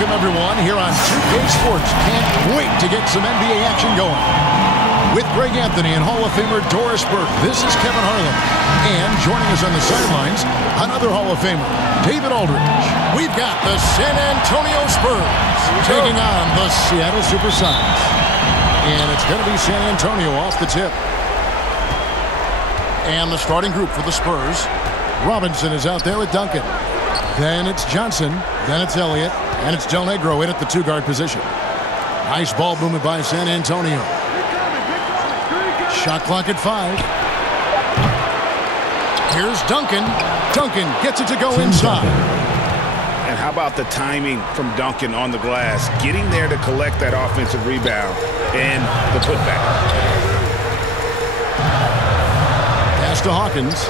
Welcome, everyone, here on 2K Sports. Can't wait to get some NBA action going. With Greg Anthony and Hall of Famer Doris Burke, this is Kevin Harlan. And joining us on the sidelines, another Hall of Famer, David Aldridge. We've got the San Antonio Spurs taking on the Seattle Supersonics. And it's going to be San Antonio off the tip. And the starting group for the Spurs. Robinson is out there with Duncan. Then it's Johnson. Then it's Elliott. And it's Del Negro in at the two-guard position. Nice ball movement by San Antonio. Shot clock at 5. Here's Duncan. Duncan gets it to go inside. And how about the timing from Duncan on the glass? Getting there to collect that offensive rebound and the putback. Pass to Hawkins.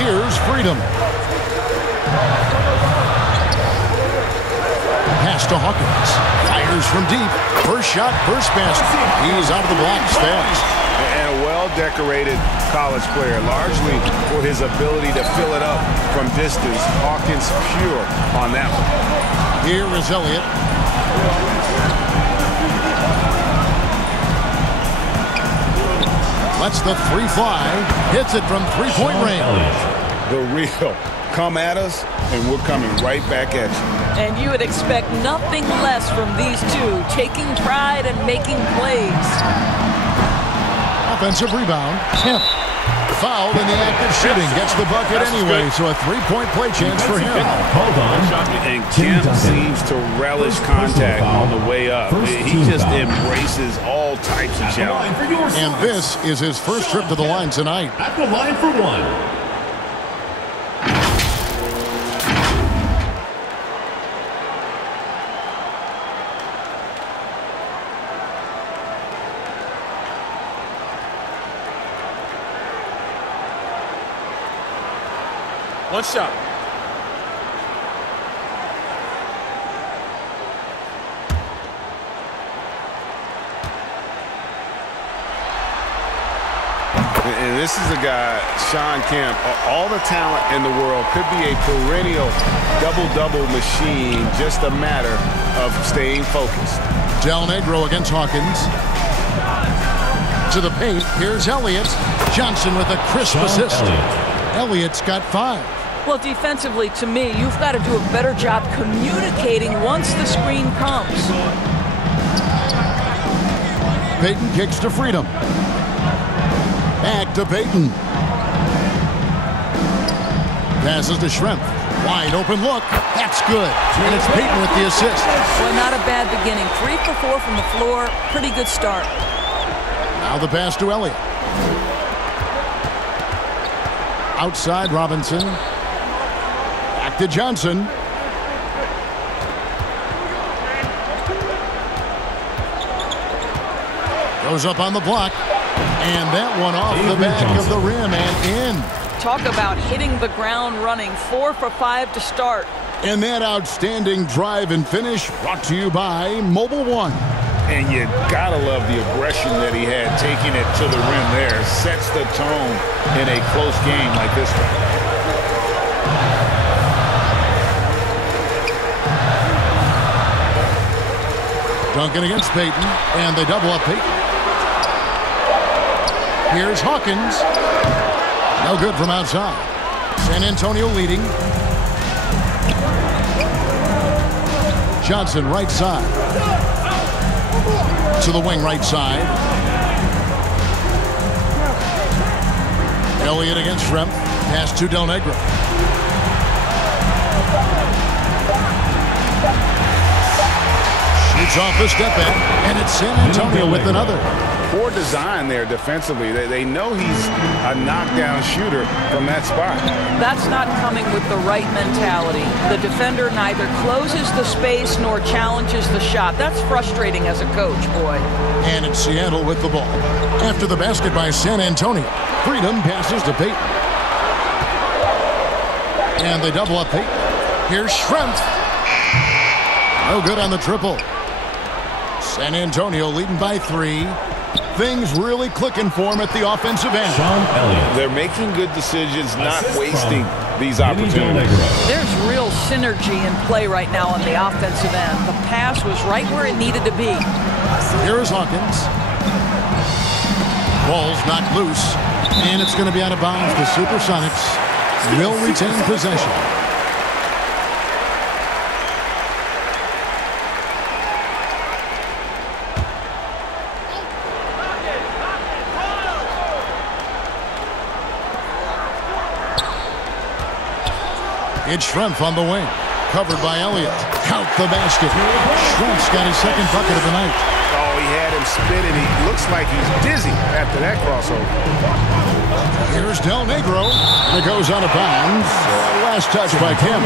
Here's Freedom. Pass to Hawkins. Fires from deep. First shot, first basket. He's out of the blocks fast. And a well-decorated college player, largely for his ability to fill it up from distance. Hawkins pure on that one. Here is Elliott. Lets the three fly. Hits it from three-point range. The real. Come at us, and we're coming right back at you. And you would expect nothing less from these two, taking pride and making plays. Offensive rebound. Kemp. Fouled in the act of shooting. Gets the bucket anyway, so a three-point play chance for him. And Kemp seems to relish contact on the way up. He just embraces all types of challenges. And this is his first trip to the line tonight. At the line for one. One shot. And this is a guy, Sean Kemp, all the talent in the world, could be a perennial double-double machine, just a matter of staying focused. Del Negro against Hawkins. To the paint, here's Elliott. Johnson with a crisp assist. Elliott's got 5. Well, defensively, to me, you've got to do a better job communicating once the screen comes. Payton kicks to Freedom. Back to Payton. Passes to Schrempf. Wide open look. That's good. And it's Payton with the assist. Well, not a bad beginning. 3 for 4 from the floor. Pretty good start. Now the pass to Elliott. Outside Robinson. Back to Johnson. Goes up on the block. And that one off the back of the rim and in. Talk about hitting the ground running. 4 for 5 to start. And that outstanding drive and finish brought to you by Mobile One. And you gotta love the aggression that he had, taking it to the rim there. Sets the tone in a close game like this one. Duncan against Payton, and they double up Payton. Here's Hawkins. No good from outside. San Antonio leading. Johnson right side. To the wing right side. Elliott against Schrempf. Pass to Del Negro. Shoots off the step back, and it's San Antonio with another. Poor design there defensively. They know he's a knockdown shooter from that spot. That's not coming with the right mentality. The defender neither closes the space nor challenges the shot. That's frustrating as a coach, boy. And it's Seattle with the ball. After the basket by San Antonio. Freedom passes to Payton. And they double up Payton. Here's Schrempf. No good on the triple. San Antonio leading by 3. Things really clicking for him at the offensive end. They're making good decisions, not wasting these opportunities. There's real synergy in play right now on the offensive end. The pass was right where it needed to be. Here is Hawkins. Ball's knocked loose, and it's going to be out of bounds. The Supersonics will retain possession. It's Schrempf on the wing. Covered by Elliott. Count the basket. Schrempf's got his second bucket of the night. Oh, he had him spinning. He looks like he's dizzy after that crossover. Here's Del Negro. And it goes out of bounds. Last touch by Kemp.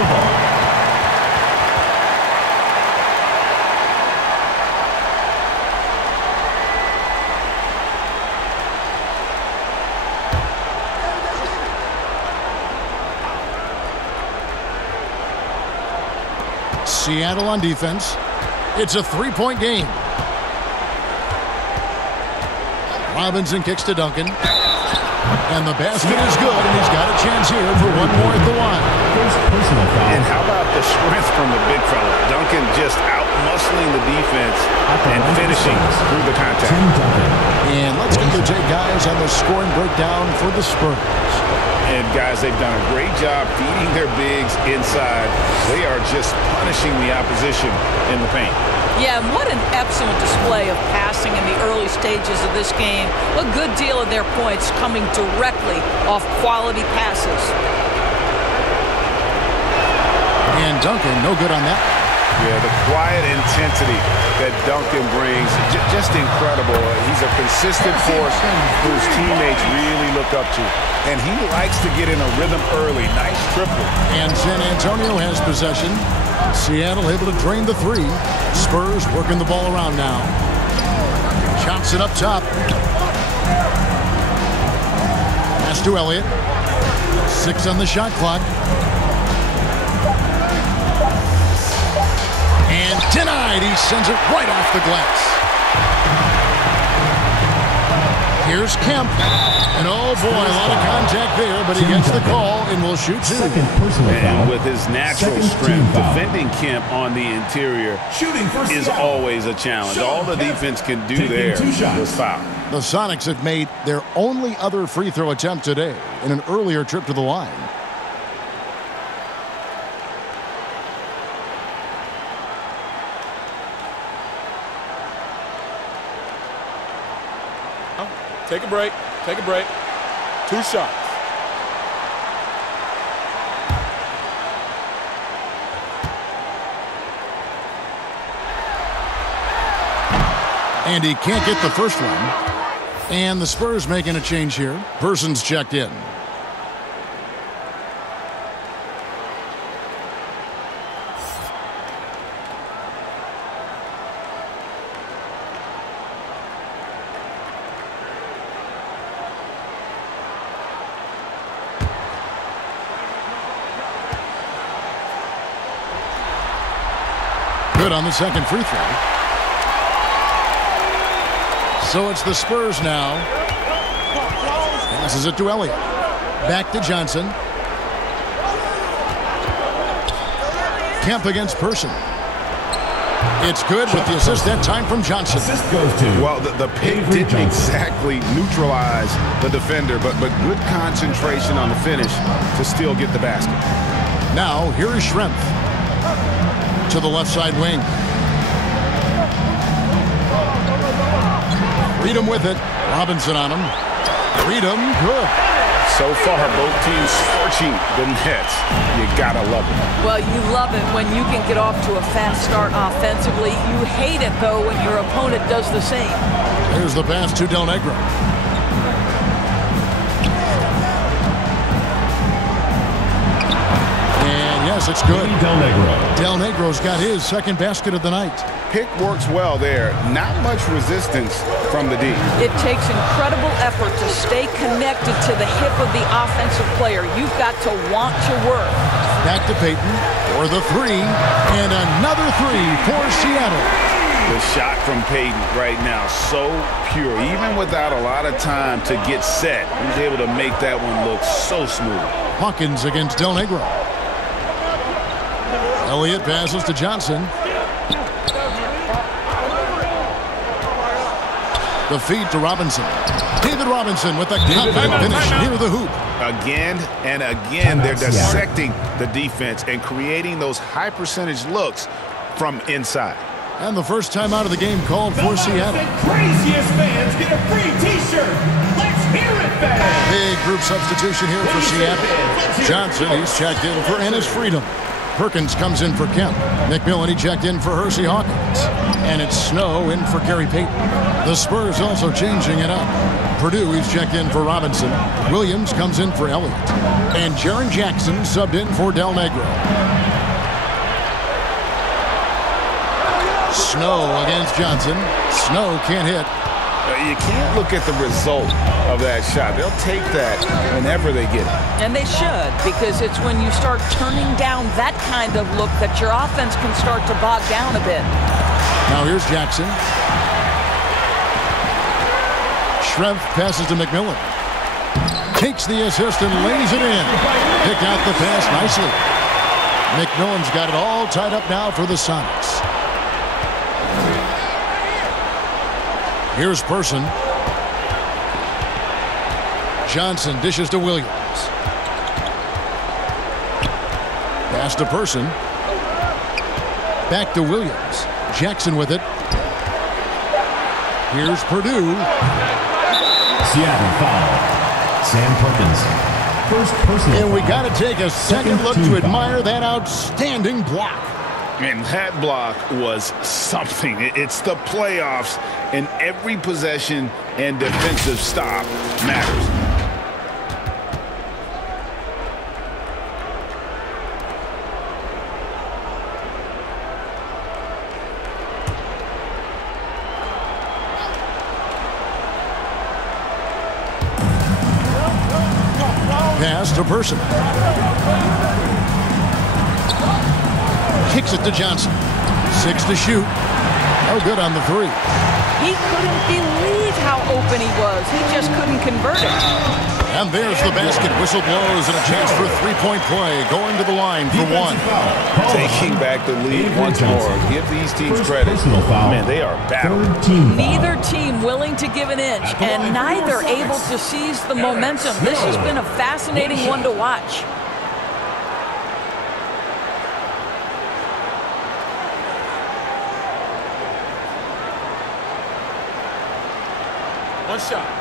Seattle on defense. It's a three-point game. Robinson kicks to Duncan. And the basket is good, and he's got a chance here for one more at the line. And how about the strength from the big fella? Duncan just out-muscling the defense and finishing through the contact. And let's get your take, guys, on the scoring breakdown for the Spurs. And, guys, they've done a great job feeding their bigs inside. They are just punishing the opposition in the paint. Yeah, what an excellent display of passing in the early stages of this game. A good deal of their points coming directly off quality passes. And Duncan, no good on that. Yeah, the quiet intensity that Duncan brings, just incredible. He's a consistent force whose teammates really look up to. And he likes to get in a rhythm early. Nice triple. And San Antonio has possession. Seattle able to drain the three. Spurs working the ball around now. Chops it up top. Pass to Elliott. 6 on the shot clock. And denied. He sends it right off the glass. Here's Kemp. And oh boy, a lot of contact there, but he gets the call and will shoot two. And with his natural strength, defending Kemp on the interior is always a challenge. All the defense can do there was foul. The Sonics have made their only other free throw attempt today in an earlier trip to the line. Take a break. Take a break. 2 shots. And he can't get the first one. And the Spurs making a change here. Person's checked in. Good on the second free throw. So it's the Spurs now. Passes it to Elliott. Back to Johnson. Kemp against Person. It's good with the assist that time from Johnson. Well, the pick didn't exactly neutralize the defender, but good concentration on the finish to still get the basket. Now, here is Schrempf. To the left side wing. Freedom with it. Robinson on him. Freedom, good. So far, both teams scorching the nets. You gotta love it. Well, you love it when you can get off to a fast start offensively. You hate it, though, when your opponent does the same. There's the pass to Del Negro. Yes, it's good. Del Negro's got his second basket of the night. Pick works well there. Not much resistance from the D. It takes incredible effort to stay connected to the hip of the offensive player. You've got to want to work. Back to Payton for the three. And another three for Seattle. The shot from Payton right now, so pure. Even without a lot of time to get set, he's able to make that one look so smooth. Hawkins against Del Negro. Elliott passes to Johnson. The feed to Robinson. David Robinson with a confident finish near the hoop. Again and again, they're dissecting the defense and creating those high-percentage looks from inside. And the first time out of the game called for Seattle. The craziest fans get a free T-shirt. Let's hear it, fans. Big group substitution here for Seattle. Johnson, he's checked in for Ennis Freedom. Perkins comes in for Kemp. McMillan, he checked in for Hersey Hawkins. And it's Snow in for Gary Payton. The Spurs also changing it up. Purdue, he's checked in for Robinson. Williams comes in for Elliott. And Jaren Jackson subbed in for Del Negro. Snow against Johnson. Snow can't hit. You can't look at the result of that shot. They'll take that whenever they get it. And they should, because it's when you start turning down that kind of look that your offense can start to bog down a bit. Now here's Jackson. Schrempf passes to McMillan. Takes the assist and lays it in. Picked out the pass nicely. McMillan's got it all tied up now for the Sonics. Here's Person. Johnson dishes to Williams. Pass to Person. Back to Williams. Jackson with it. Here's Purdue. Seattle foul. Sam Perkins. First personal And we foul. got to take a second look to admire that outstanding block. And that block was something. It's the playoffs, and every possession and defensive stop matters. Pass to Person. Kicks it to Johnson. 6 to shoot. No good on the three. He couldn't believe how open he was. He just couldn't convert it. And there's the basket. Whistle blows and a chance for a three-point play. Going to the line for one. Taking back the lead once more. Give these teams credit. Man, they are battling. Neither team willing to give an inch, and neither able to seize the momentum. This has been a fascinating one to watch. One shot.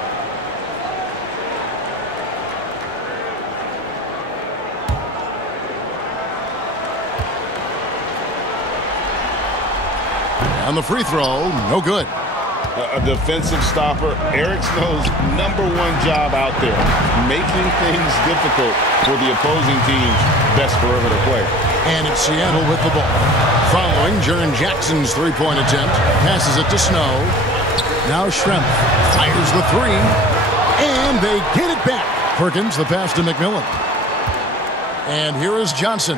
On the free throw, no good. A defensive stopper. Eric Snow's #1 job out there, making things difficult for the opposing team's best perimeter player. And it's Seattle with the ball. Following Jaren Jackson's three-point attempt, passes it to Snow. Now Schrempf fires the three, and they get it back. Perkins, the pass to McMillan. And here is Johnson.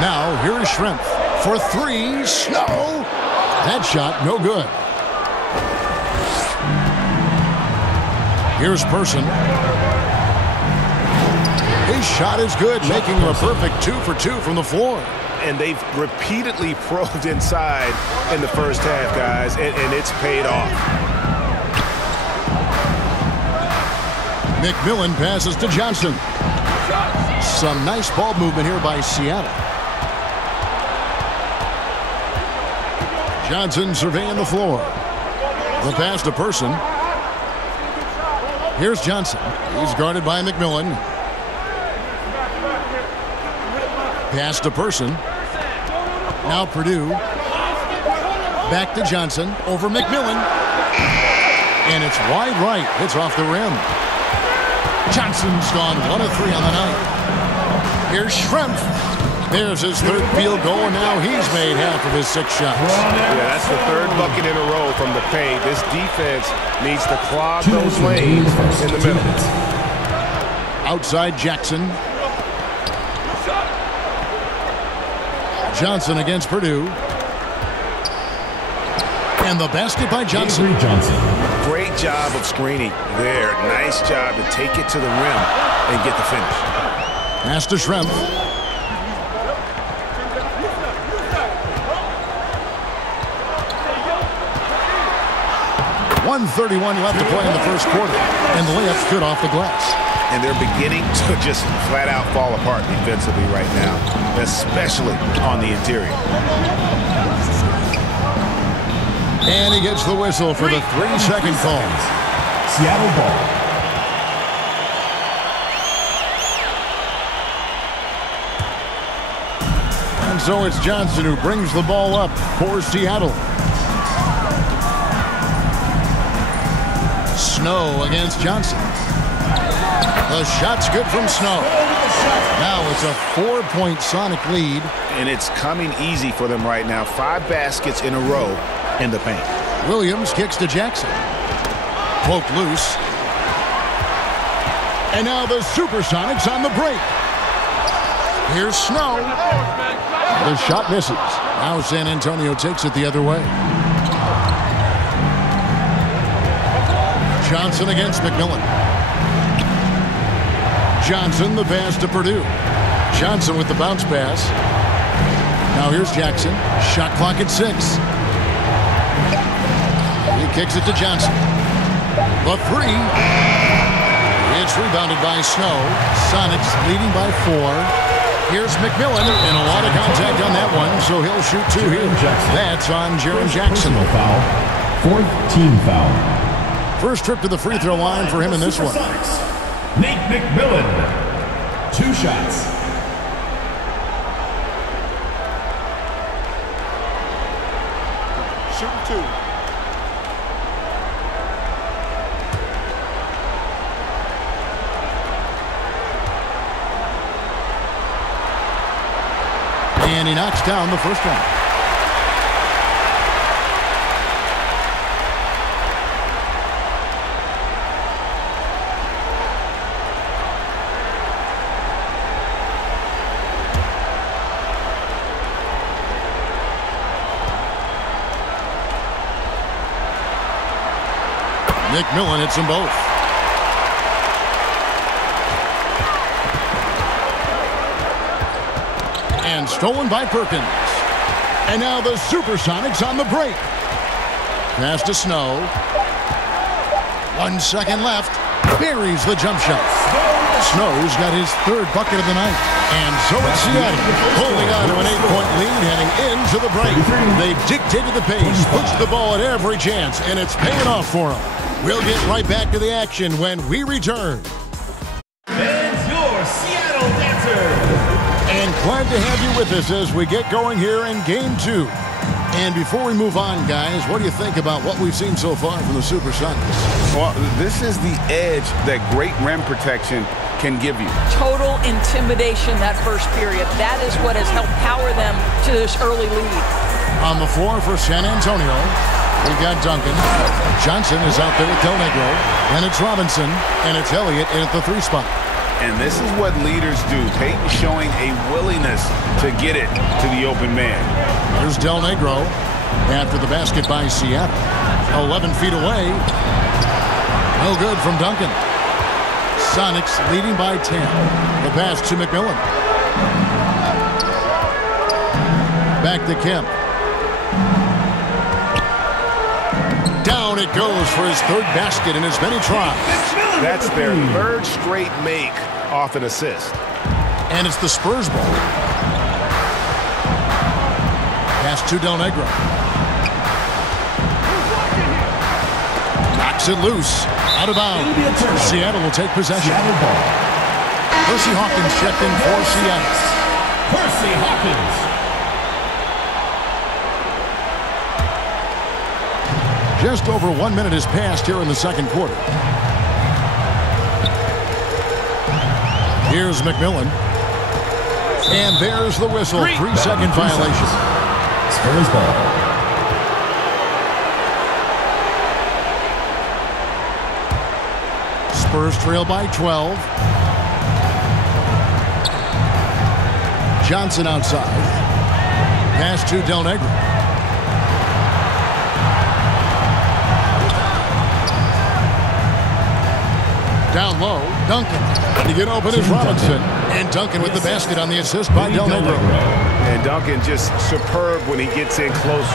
Now here is Schrempf for three. Snow. That shot no good. Here's Person. His shot is good, making him a perfect 2 for 2 from the floor. And they've repeatedly probed inside in the first half, guys, and it's paid off. McMillan passes to Johnson. Some nice ball movement here by Seattle. Johnson surveying the floor. The pass to Person. Here's Johnson. He's guarded by McMillan. Pass to Person. Now Purdue. Back to Johnson. Over McMillan. And it's wide right. It's off the rim. Johnson's gone 1 of 3 on the night. Here's Schrempf. There's his third field goal, and now he's made half of his 6 shots. Yeah, that's the third bucket in a row from the paint. This defense needs to clog those lanes in the middle. Outside Jackson. Johnson against Purdue. And the basket by Johnson. Great job of screening there. Nice job to take it to the rim and get the finish. Pass to Schrempf. 1:31 left to play in the first quarter. And the layup's good off the glass. And they're beginning to just flat out fall apart defensively right now, especially on the interior. And he gets the whistle for the 3-second call. Seattle ball. And so it's Johnson who brings the ball up for Seattle. Snow against Johnson. The shot's good from Snow. Now it's a 4-point Sonic lead. And it's coming easy for them right now. 5 baskets in a row in the paint. Williams kicks to Jackson. Poked loose. And now the Supersonics on the break. Here's Snow. The shot misses. Now San Antonio takes it the other way. Johnson against McMillan. Johnson, the pass to Purdue. Johnson with the bounce pass. Now here's Jackson. Shot clock at 6. He kicks it to Johnson. The 3. It's rebounded by Snow. Sonics leading by 4. Here's McMillan, and a lot of contact on that one, so he'll shoot 2 here. That's on Jaren Jackson. Foul. 4th team foul. First trip to the free throw line for him in this one. Nate McMillan. 2 shots. Shooting 2. And he knocks down the first one. McMillan hits them both. And stolen by Perkins. And now the Supersonics on the break. Pass to Snow. 1 second left. Buries the jump shot. Snow's got his 3rd bucket of the night. And so it's Seattle holding on to an 8-point lead heading into the break. They've dictated the pace, pushed the ball at every chance, and it's paying off for them. We'll get right back to the action when we return. And your Seattle Dancers. And glad to have you with us as we get going here in Game 2. And before we move on, guys, what do you think about what we've seen so far from the Supersonics? Well, this is the edge that great rim protection can give you. Total intimidation that first period. That is what has helped power them to this early lead. On the floor for San Antonio, we've got Duncan. Johnson is out there with Del Negro. Then it's Robinson, and it's Elliott in at the 3 spot. And this is what leaders do. Peyton showing a willingness to get it to the open man. Here's Del Negro after the basket by Seattle. 11 feet away. No good from Duncan. Sonics leading by 10. The pass to McMillan. Back to Kemp. Down it goes for his 3rd basket in as many tries. That's their 3rd straight make off an assist. And it's the Spurs ball. Pass to Del Negro. Knocks it loose. Out of bounds. Seattle will take possession. Percy Hawkins checked in for Seattle. Percy Hawkins. Just over 1 minute has passed here in the second quarter. Here's McMillan. And there's the whistle. 3-second violation. Spurs ball. Spurs trail by 12. Johnson outside. Pass to Del Negro. Down low, Duncan. To get open is Robinson. And Duncan with the basket on the assist by Del Negro. And Duncan just superb when he gets in close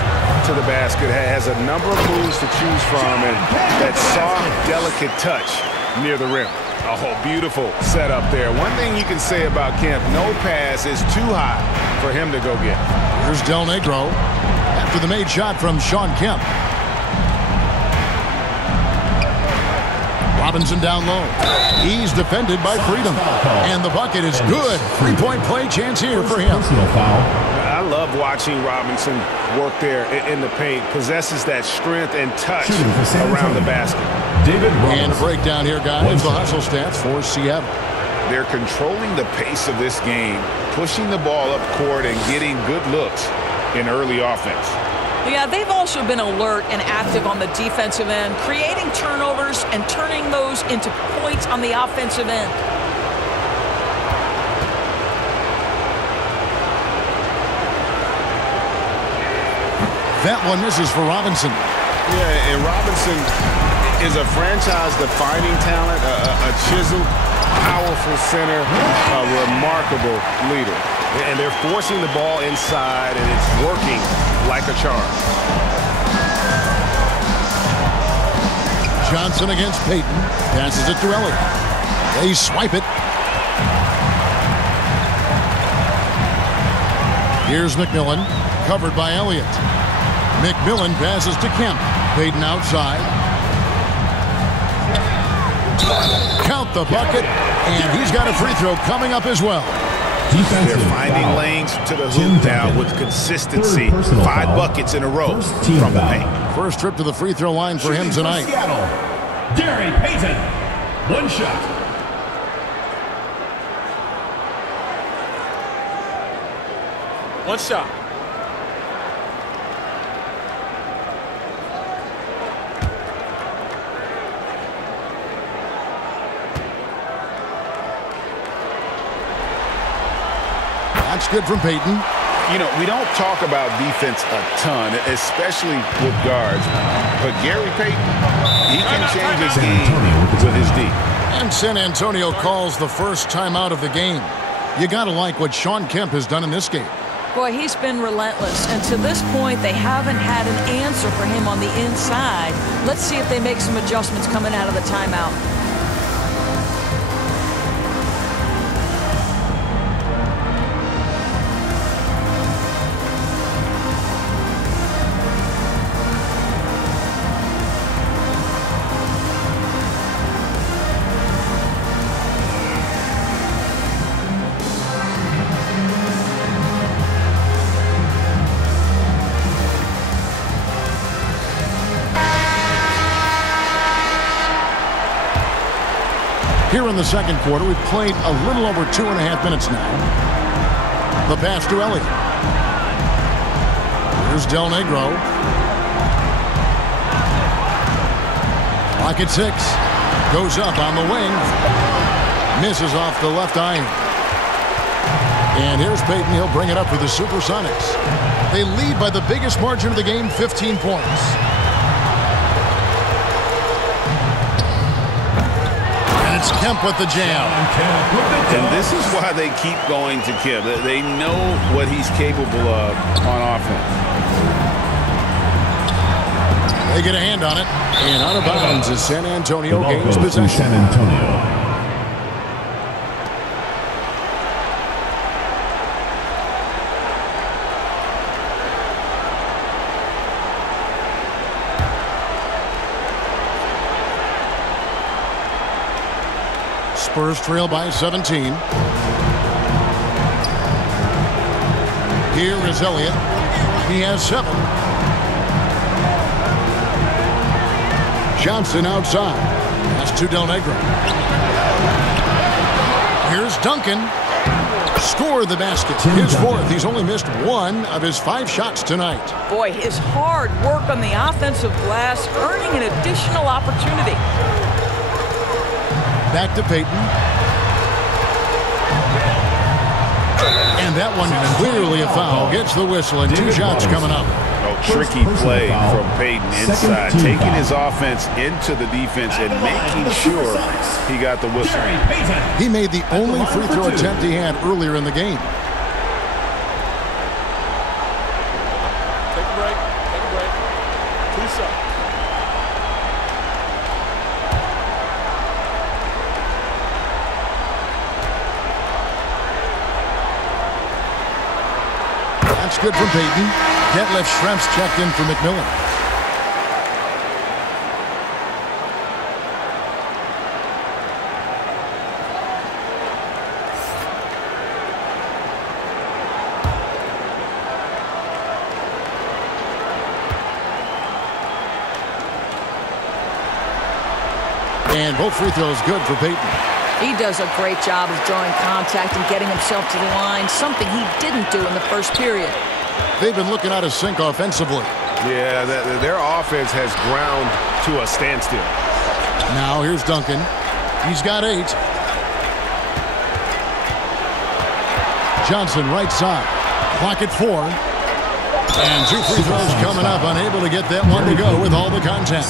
to the basket. Has a number of moves to choose from, and that soft, delicate touch near the rim. Oh, beautiful setup there. One thing you can say about Kemp, no pass is too high for him to go get. Here's Del Negro after the made shot from Shawn Kemp. Robinson down low. He's defended by Freedom. And the bucket is good. Three-point play chance here for him. I love watching Robinson work there in the paint. Possesses that strength and touch around the basket. And a breakdown here, guys. The hustle stats for Seattle. They're controlling the pace of this game, pushing the ball up court and getting good looks in early offense. Yeah, they've also been alert and active on the defensive end, creating turnovers and turning those into points on the offensive end. That one misses for Robinson. Yeah, and Robinson is a franchise-defining talent, a chiseled, powerful center, a remarkable leader. And they're forcing the ball inside, and it's working like a charm. Johnson against Payton. Passes it to Elliott. They swipe it. Here's McMillan. Covered by Elliott. McMillan passes to Kemp. Payton outside. Count the bucket. And he's got a free throw coming up as well. They're finding lanes to the hoop now with consistency. 5 buckets in a row from the paint. First trip to the free throw line for him tonight. Gary Payton. One shot. One shot. That's good from Payton. You know, we don't talk about defense a ton, especially with guards. But Gary Payton, he can change his game with his D. And San Antonio calls the first timeout of the game. You got to like what Shawn Kemp has done in this game. Boy, he's been relentless, and to this point, they haven't had an answer for him on the inside. Let's see if they make some adjustments coming out of the timeout. Here in the second quarter, we've played a little over 2.5 minutes now. The pass to Elliott. Here's Del Negro. Clock at 6. Goes up on the wing. Misses off the left iron. And here's Payton. He'll bring it up for the Supersonics. They lead by the biggest margin of the game, 15 points. It's Kemp with the jam. And this is why they keep going to Kemp. They know what he's capable of on offense. They get a hand on it. And out of bounds as San Antonio gains possession. San Antonio. Spurs trail by 17. Here is Elliott. He has 7. Johnson outside. Pass to Del Negro. Here's Duncan. Score the basket. His 4th. He's only missed 1 of his 5 shots tonight. Boy, his hard work on the offensive glass, earning an additional opportunity. Back to Payton. And that one clearly a foul. Gets the whistle, and 2 shots coming up. Oh, tricky play from Peyton inside, taking his offense into the defense and making sure he got the whistle. He made the only free throw attempt he had earlier in the game. Take a break. Take a break. 2 shots. That's good from Peyton. Detlef Schrempf's checked in for McMillan. And both free throws good for Peyton. He does a great job of drawing contact and getting himself to the line, something he didn't do in the first period. They've been looking out of sync offensively. Yeah, their offense has ground to a standstill. Now here's Duncan. He's got 8. Johnson right side. Clock at 4. And 2 free throws coming up. Unable to get that one to go with all the contact.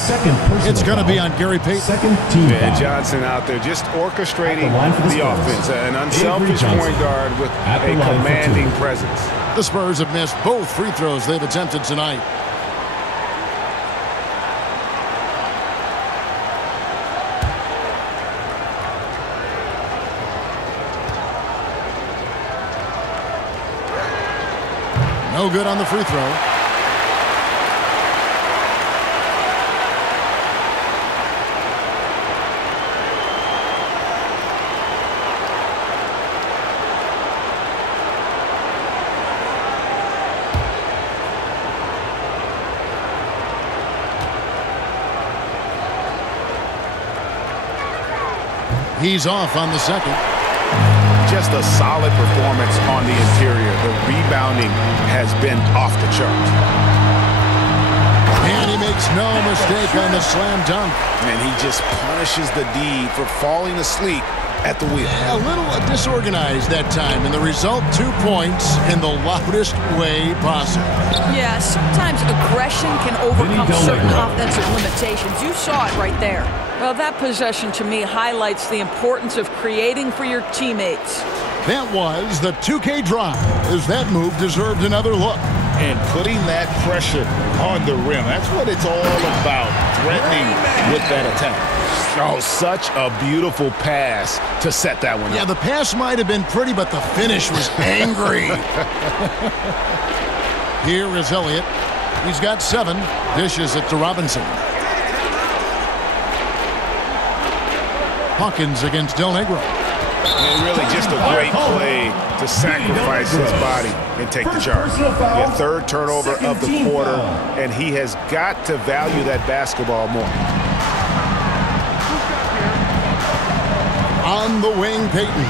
It's going to be on Gary Payton. Yeah, Johnson out there just orchestrating the offense. An unselfish point guard with a commanding presence. The Spurs have missed both free throws they've attempted tonight. No good on the free throw. He's off on the second. Just a solid performance on the interior. The rebounding has been off the chart. And he makes no mistake on the slam dunk. And he just punishes the D for falling asleep at the wheel. A little disorganized that time, and the result 2 points in the loudest way possible. Yeah, sometimes aggression can overcome certain offensive limitations. You saw it right there. Well, that possession to me highlights the importance of creating for your teammates. That was the 2K drive, as that move deserved another look. And putting that pressure on the rim. That's what it's all about, threatening with that attack. Oh, such a beautiful pass to set that one up. Yeah, the pass might have been pretty, but the finish was angry. Here is Elliott. He's got 7. Dishes it to Robinson. Hawkins against Del Negro. And really just a great play to sacrifice his body and take the charge. Yeah, 3rd turnover of the quarter, and he has got to value that basketball more. On the wing, Peyton.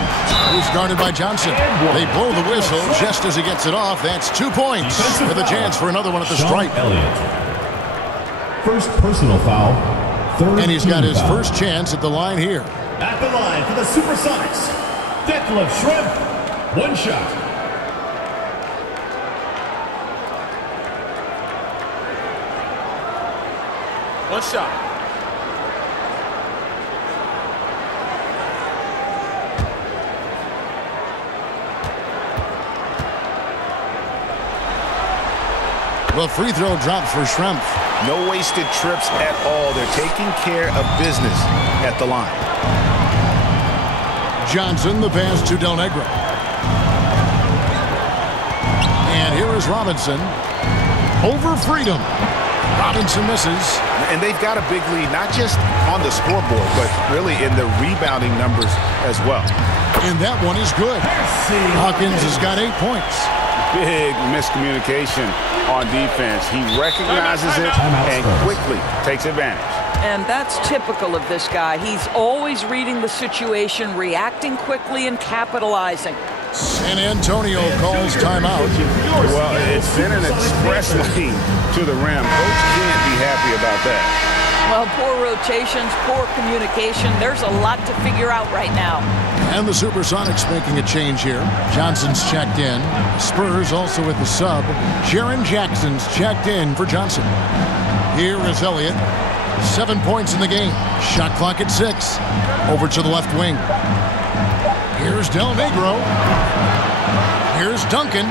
Who's guarded by Johnson. They blow the whistle just as he gets it off. That's 2 points with a chance for another one at the stripe. First personal foul. And he's got his first chance at the line here. At the line for the Supersonics, Detlef Schrempf. 1 shot. One shot. The free throw drops for Schrempf. No wasted trips at all. They're taking care of business at the line. Johnson, the pass to Del Negro. And here is Robinson. Over Freedom. Robinson misses. And they've got a big lead, not just on the scoreboard, but really in the rebounding numbers as well. And that one is good. Hawkins has got 8 points. Big miscommunication on defense. He recognizes it and quickly takes advantage. And that's typical of this guy. He's always reading the situation, reacting quickly, and capitalizing. San Antonio calls timeout. Well, it's been an express lane to the rim. Coach can't be happy about that. Well, poor rotations, poor communication. There's a lot to figure out right now. And the Supersonics making a change here. Johnson's checked in. Spurs also with the sub. Jaren Jackson's checked in for Johnson. Here is Elliott. 7 points in the game. Shot clock at 6. Over to the left wing. Here's Del Negro. Here's Duncan.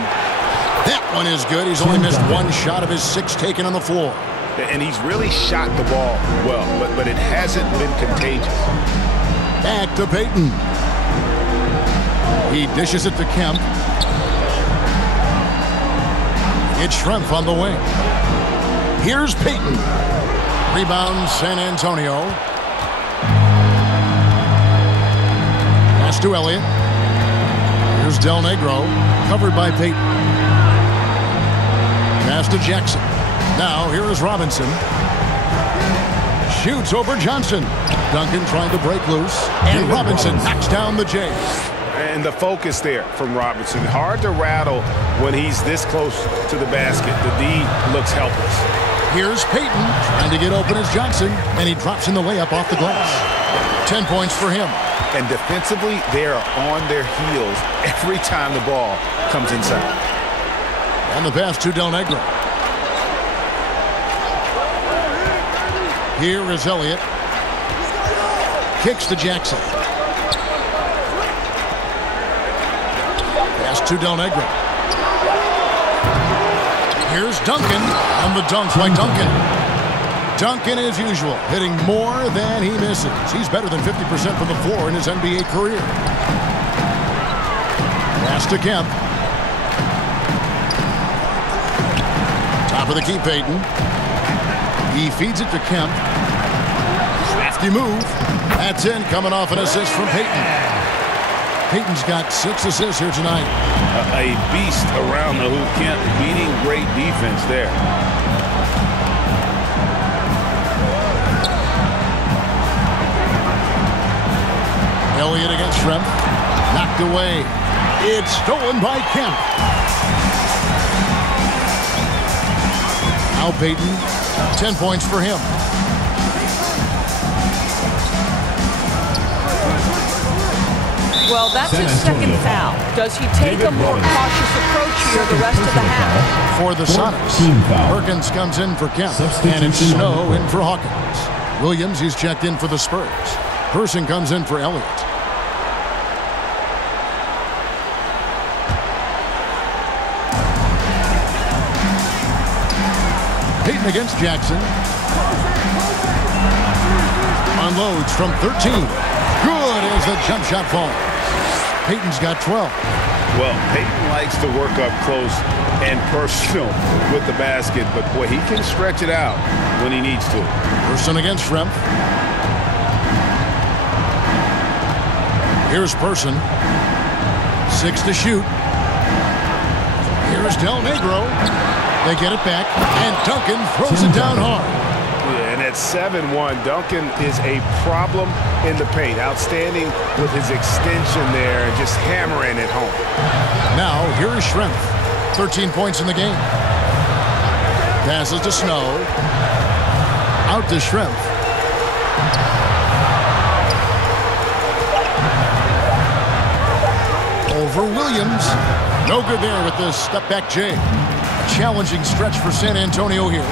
That one is good. He's only missed one shot of his 6 taken on the floor. And he's really shot the ball well, but it hasn't been contagious. Back to Payton. He dishes it to Kemp. It's Schrempf on the wing. Here's Payton. Rebound San Antonio. Pass to Elliott. Here's Del Negro. Covered by Payton. Pass to Jackson. Now here is Robinson. Shoots over Johnson. Duncan trying to break loose. And Robinson knocks down the J. And the focus there from Robinson. Hard to rattle when he's this close to the basket. The D looks helpless. Here's Payton trying to get open as Johnson. And he drops in the layup off the glass. 10 points for him. And defensively, they are on their heels every time the ball comes inside. And the pass to Del Negro. Here is Elliott. Kicks to Jackson. Pass to Del Negro. Here's Duncan. And the dunk by Duncan. Duncan, as usual, hitting more than he misses. He's better than 50% from the floor in his NBA career. Pass to Kemp. Top of the key, Payton. He feeds it to Kemp. Crafty move. That's in, coming off an assist from Payton. Payton's got 6 assists here tonight. A beast around the hoop. Kemp beating great defense there. Elliott against Schrempf. Knocked away. It's stolen by Kemp. Now Payton. 10 points for him. Well, that's his second foul. Does he take a more cautious approach here the rest of the half? For the Sonics, Perkins comes in for Kemp. And it's Snow in for Hawkins. Williams, he's checked in for the Spurs. Person comes in for Elliott. Payton against Jackson. Unloads from 13. Good as the jump shot falls. Payton's got 12. Well, Payton likes to work up close and personal with the basket, but boy, he can stretch it out when he needs to. Person against Schrempf. Here's Person. 6 to shoot. Here's Del Negro. They get it back, and Duncan throws it down hard. Yeah, and at 7-1, Duncan is a problem in the paint. Outstanding with his extension there and just hammering it home. Now, here is Schrempf. 13 points in the game. Passes to Snow. Out to Schrempf. Over Williams. No good there with this step-back J. Challenging stretch for San Antonio here.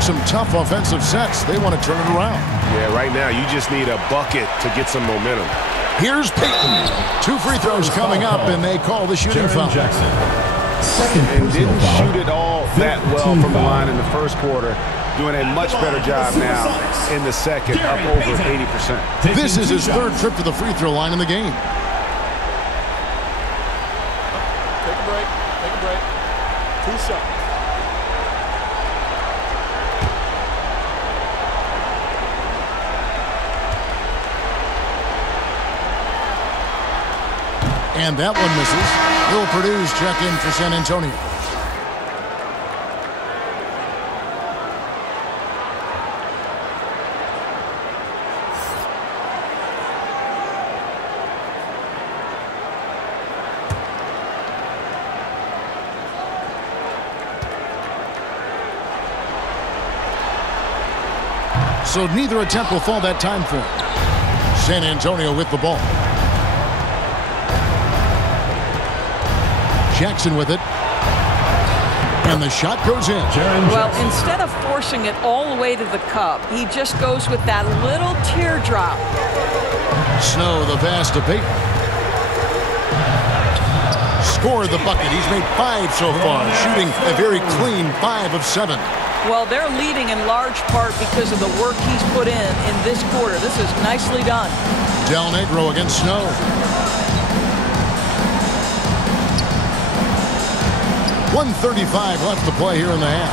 Some tough offensive sets. They want to turn it around. Yeah, right now you just need a bucket to get some momentum. Here's Payton. 2 free throws coming up, and they call the shooting foul. And didn't shoot it all that well from the line in the first quarter. Doing a much better job now in the second, up over 80%. This is his 3rd trip to the free throw line in the game. Take a break. Take a break. 2 shots. And that one misses. Will Purdue's check in for San Antonio. so neither attempt will fall that time for him. San Antonio with the ball. Jackson with it. And the shot goes in. Well, instead of forcing it all the way to the cup, he just goes with that little teardrop. Snow, the pass to Payton. Scored the bucket. He's made 5 so far, shooting a very clean 5 of 7. Well, they're leading in large part because of the work he's put in this quarter. This is nicely done. Del Negro against Snow. .135 left to play here in the half.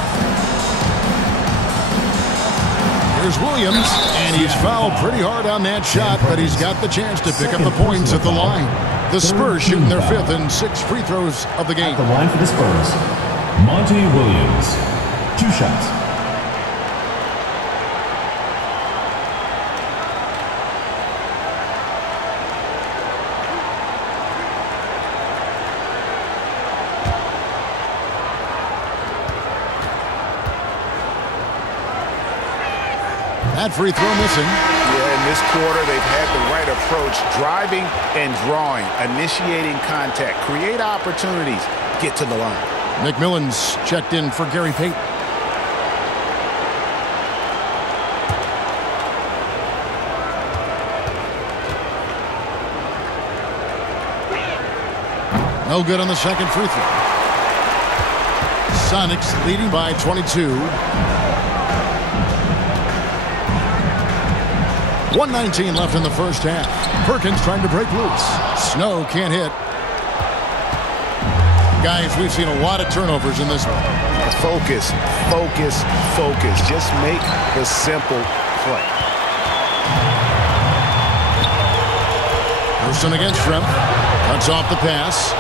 Here's Williams, and he's fouled pretty hard on that shot, but he's got the chance to pick up the points at the line. The Spurs shooting their 5th and 6th free throws of the game. At the line for the Spurs, Monty Williams, 2 shots. That free throw missing. Yeah, in this quarter, they've had the right approach, driving and drawing, initiating contact, create opportunities, get to the line. McMillan's checked in for Gary Payton. No good on the second free throw. Sonics leading by 22. 1:19 left in the first half. Perkins trying to break loose. Snow can't hit. Guys, we've seen a lot of turnovers in this one. Focus, focus, focus. Just make the simple play. Person against Shrimp. Cuts off the pass.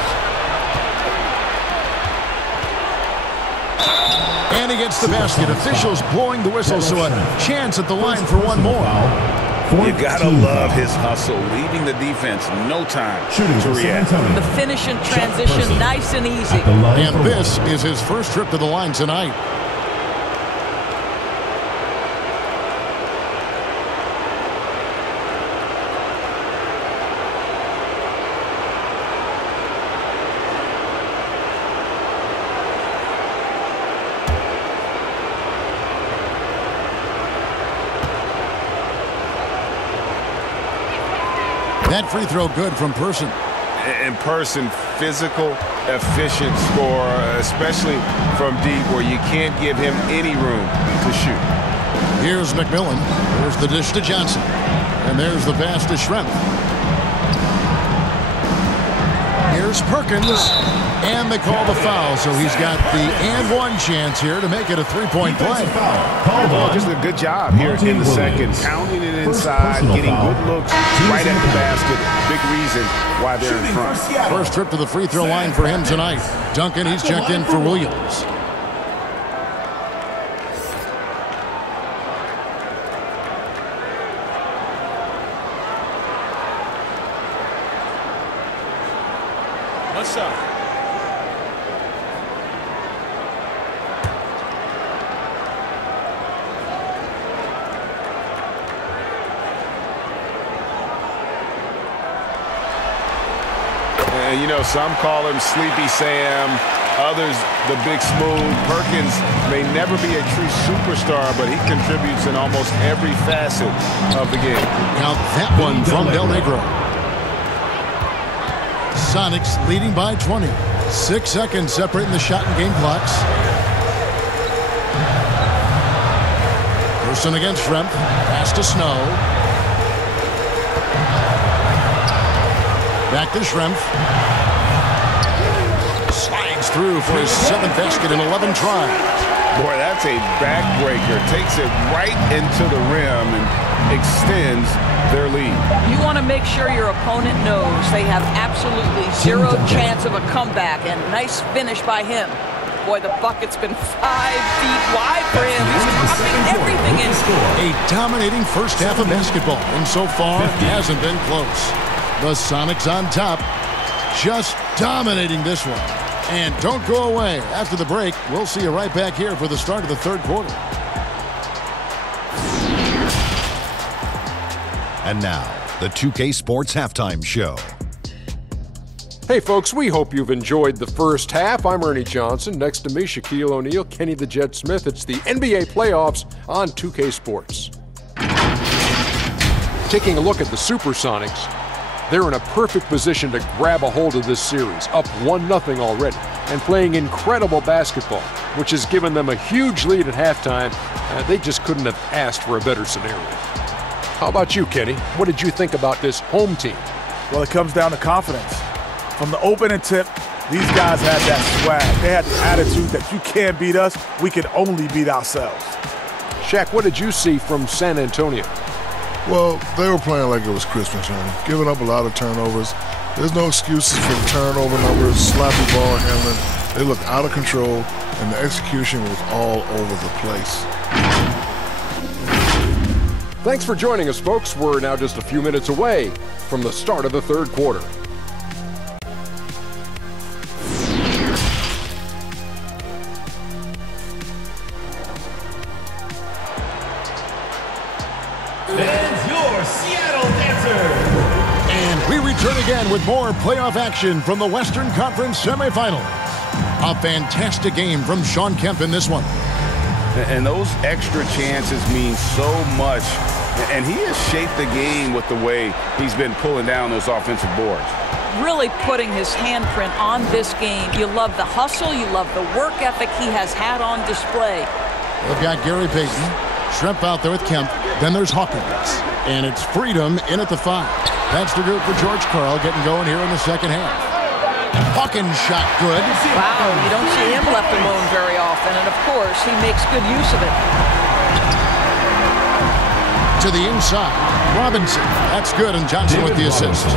And he gets the basket. Officials blowing the whistle, so a chance at the line for one more. You gotta love his hustle, leaving the defense no time to react. The finish and transition, nice and easy. And this is his first trip to the line tonight. That free throw good from Person. In Person, physical, efficient scorer, especially from deep where you can't give him any room to shoot. Here's McMillan. There's the dish to Johnson. And there's the pass to Shrimp. Here's Perkins. And they call the foul, so he's got the and one chance here to make it a 3-point play. Just a good job here in the second. Pounding it inside, getting good looks right at the basket. Big reason why they're in front. First trip to the free throw line for him tonight. Duncan, he's checked in for Williams. What's up? And you know, some call him Sleepy Sam, others the Big Smooth. Perkins may never be a true superstar, but he contributes in almost every facet of the game. Count that one from Del Negro. Sonics leading by 20. 6 seconds separating the shot and game clocks. Person against Shrimp. Pass to Snow. Back to Shrimp. Slides through for his 7th basket in 11 tries. Boy, that's a backbreaker. Takes it right into the rim and extends their lead. You want to make sure your opponent knows they have absolutely zero chance of a comeback, and nice finish by him. Boy, the bucket's been 5 feet wide for him. He's dropping everything in. A dominating first half of basketball, and so far hasn't been close. The Sonics on top, just dominating this one. And don't go away. After the break, we'll see you right back here for the start of the third quarter. And now, the 2K Sports Halftime Show. Hey folks, we hope you've enjoyed the first half. I'm Ernie Johnson. Next to me, Shaquille O'Neal, Kenny the Jet Smith. It's the NBA playoffs on 2K Sports. Taking a look at the Supersonics, they're in a perfect position to grab a hold of this series, up 1-0 already, and playing incredible basketball, which has given them a huge lead at halftime. They just couldn't have asked for a better scenario. How about you, Kenny? What did you think about this home team? Well, it comes down to confidence. From the opening tip, these guys had that swag. They had the attitude that you can't beat us, we can only beat ourselves. Shaq, what did you see from San Antonio? Well, they were playing like it was Christmas, Ernie, giving up a lot of turnovers. There's no excuses for the turnover numbers, sloppy ball handling. They looked out of control, and the execution was all over the place. Thanks for joining us, folks. We're now just a few minutes away from the start of the third quarter. And your Seattle Dancers. And we return again with more playoff action from the Western Conference semifinals. A fantastic game from Shawn Kemp in this one. And those extra chances mean so much. And he has shaped the game with the way he's been pulling down those offensive boards. Really putting his handprint on this game. You love the hustle. You love the work ethic he has had on display. They've got Gary Payton, Shrimp out there with Kemp. Then there's Hawkins. And it's Freedom in at the 5. That's the group for George Karl getting going here in the second half. Hawkins shot good. Wow, you don't see him left alone very often. And, of course, he makes good use of it. To the inside. Robinson. That's good, and Johnson with the assist.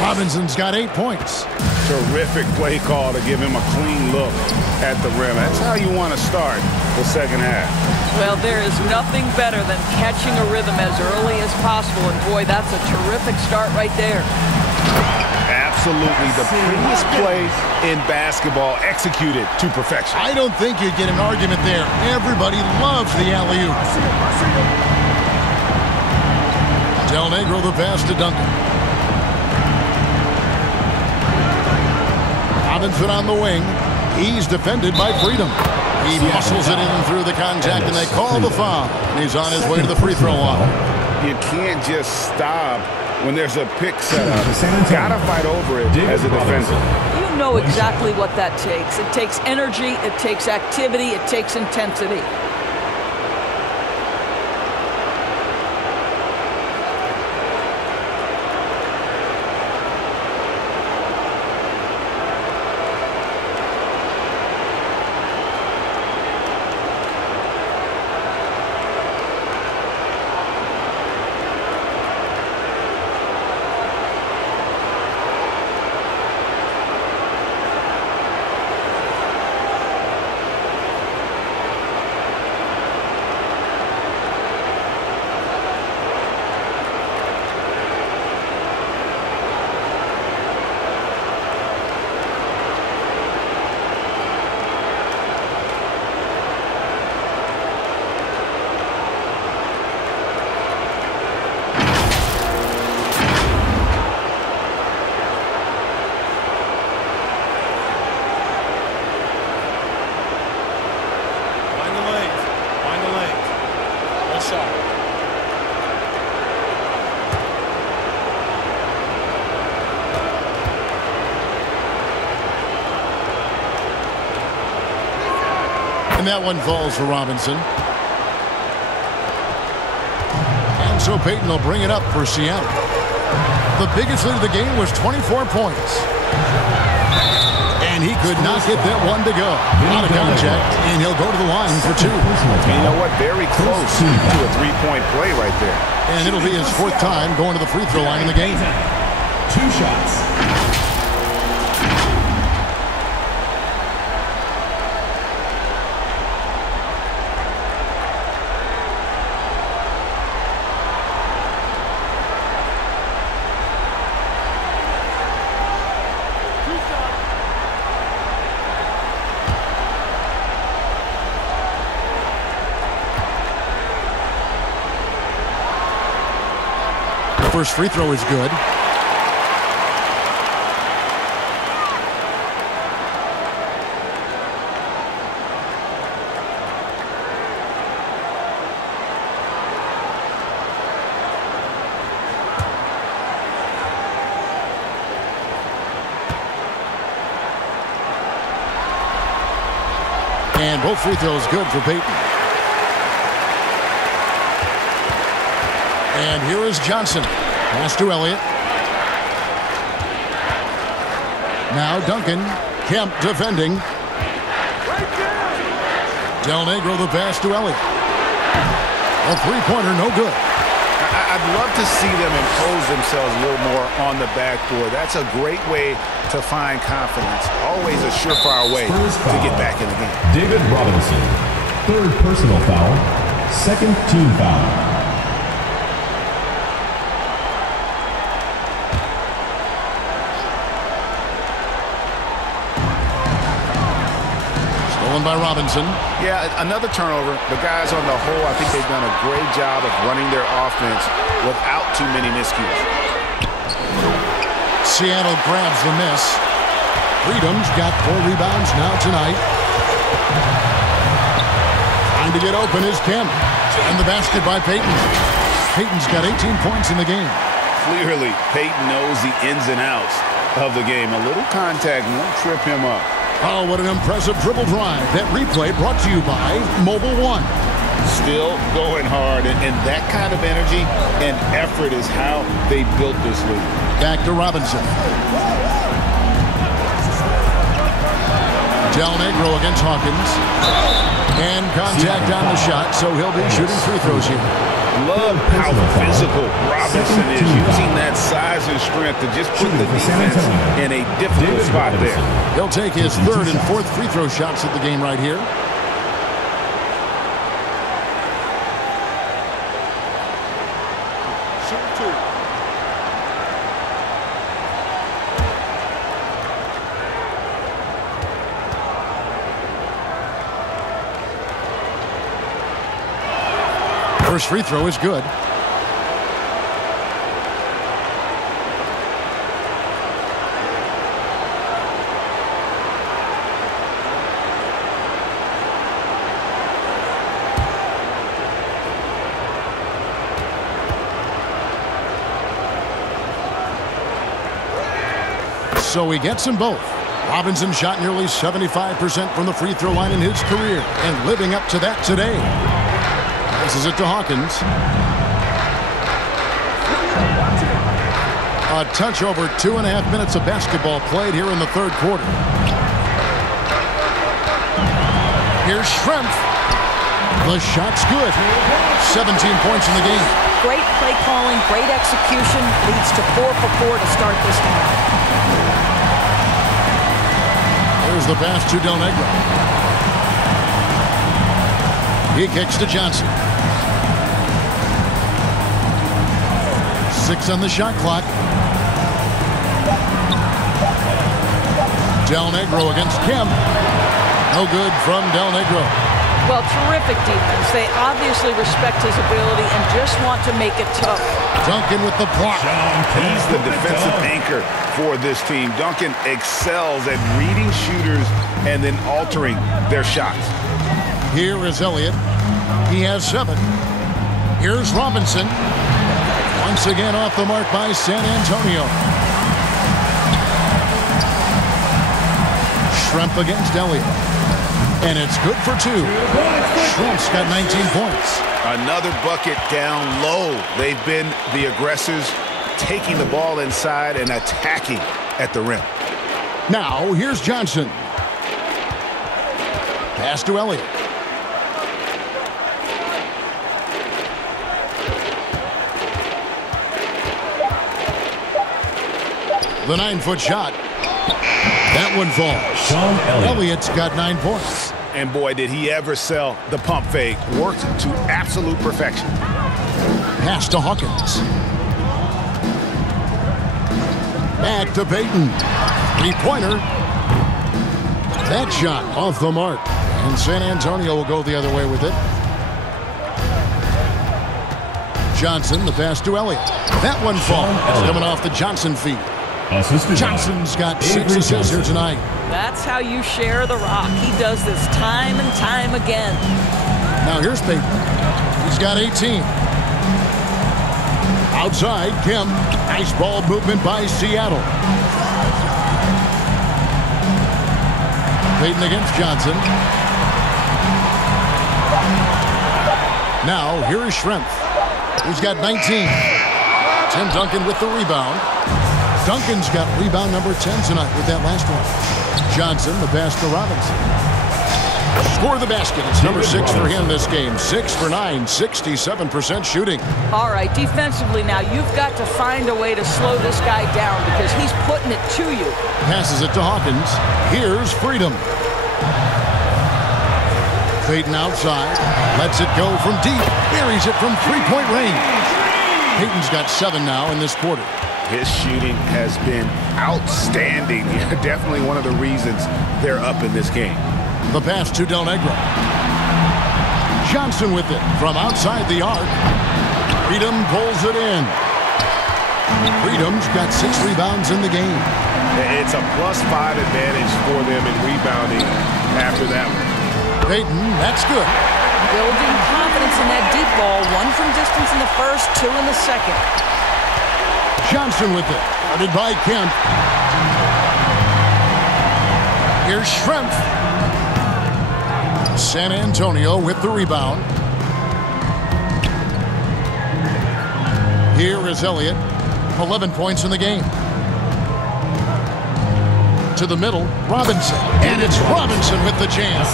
Robinson's got 8 points. Terrific play call to give him a clean look at the rim. That's how you want to start the second half. Well, there is nothing better than catching a rhythm as early as possible. And, boy, that's a terrific start right there. Absolutely the prettiest play in basketball, executed to perfection. I don't think you'd get an argument there. Everybody loves the alley-oop. Del Negro the pass to Duncan. Robinson on the wing. He's defended by Freedom. He muscles it in through the contact, and they call the foul. And he's on his way to the free throw line. You can't just stop when there's a pick set up. Gotta fight over it as a defender. You know exactly what that takes. It takes energy, it takes activity, it takes intensity. And that one falls for Robinson. And so Payton will bring it up for Seattle. The biggest lead of the game was 24 points. And he could not get that one to go. Out of contact, and he'll go to the line for 2. You know what? Very close to a three-point play right there. And it'll be his 4th time going to the free throw line in the game. 2 shots. First free throw is good. And both free throws good for Payton. And here is Johnson. Pass to Elliott. Now Duncan. Kemp defending. Del Negro the pass to Elliott. A three-pointer, no good. I'd love to see them impose themselves a little more on the backboard. That's a great way to find confidence. Always a surefire way to get back in the game. David Robinson, third personal foul, second team foul. By Robinson. Yeah, another turnover. The guys on the whole, I think they've done a great job of running their offense without too many miscues. Seattle grabs the miss. Freedom's got 4 rebounds now tonight. Trying to get open is Kemp. And the basket by Payton. Payton's got 18 points in the game. Clearly, Payton knows the ins and outs of the game. A little contact won't trip him up. Oh, what an impressive dribble drive. That replay brought to you by Mobile One. Still going hard, and that kind of energy and effort is how they built this league. Back to Robinson. Del Negro against Hawkins. And contact on the shot, so he'll be shooting free throws here. Love how physical Robinson is, using that size and strength to just put the defense in a difficult spot there. He'll take his third and fourth free throw shots at the game right here. First free throw is good. So he gets them both. Robinson shot nearly 75% from the free throw line in his career, and living up to that today. Passes it to Hawkins. A touch over 2.5 minutes of basketball played here in the third quarter. Here's Schrempf. The shot's good. 17 points in the game. Great play calling, great execution, leads to 4 for 4 to start this half. Here's the pass to Del Negro. He kicks to Johnson. 6 on the shot clock. Del Negro against Kemp. No good from Del Negro. Well, terrific defense. They obviously respect his ability and just want to make it tough. Duncan with the block. He's the defensive anchor for this team. Duncan excels at reading shooters and then altering their shots. Here is Elliott. He has 7. Here's Robinson. Once again off the mark by San Antonio. Schrempf against Elliott. And it's good for 2. Schrempf's got 19 points. Another bucket down low. They've been the aggressors, taking the ball inside and attacking at the rim. Now, here's Johnson. Pass to Elliott. The 9-foot shot. That one falls. Elliott's got 9 points. And boy, did he ever sell the pump fake. Worked to absolute perfection. Pass to Hawkins. Back to Payton. 3-pointer. That shot off the mark. And San Antonio will go the other way with it. Johnson, the pass to Elliott. That one falls. Coming off the Johnson feed. Johnson's got 6 assists here tonight. That's how you share the rock. He does this time and time again. Now here's Payton. He's got 18. Outside, Kemp. Nice ball movement by Seattle. Payton against Johnson. Now, here is Schrempf, who's got 19. Tim Duncan with the rebound. Duncan's got rebound number 10 tonight with that last one. Johnson, the pass to Robinson. Score the basket. It's number 6 for him this game. 6 for 9, 67% shooting. All right, defensively now, you've got to find a way to slow this guy down because he's putting it to you. Passes it to Hawkins. Here's Freedom. Payton outside. Lets it go from deep. Buries it from three-point range. Payton's got 7 now in this quarter. His shooting has been outstanding. Definitely one of the reasons they're up in this game. The pass to Del Negro. Johnson with it from outside the arc. Freedom pulls it in. Freedom's got 6 rebounds in the game. It's a +5 advantage for them in rebounding after that one. Payton, that's good. Building confidence in that deep ball. 1 from distance in the first, 2 in the second. Johnson with it. Guarded by Kemp. Here's Schrempf. San Antonio with the rebound. Here is Elliott. 11 points in the game. To the middle, Robinson. And it's Robinson with the jam.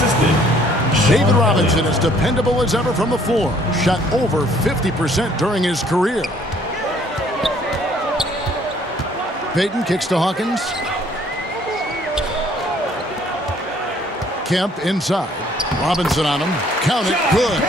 David Robinson is dependable as ever from the floor. Shot over 50% during his career. Payton kicks to Hawkins. Kemp inside. Robinson on him. Count it. Good.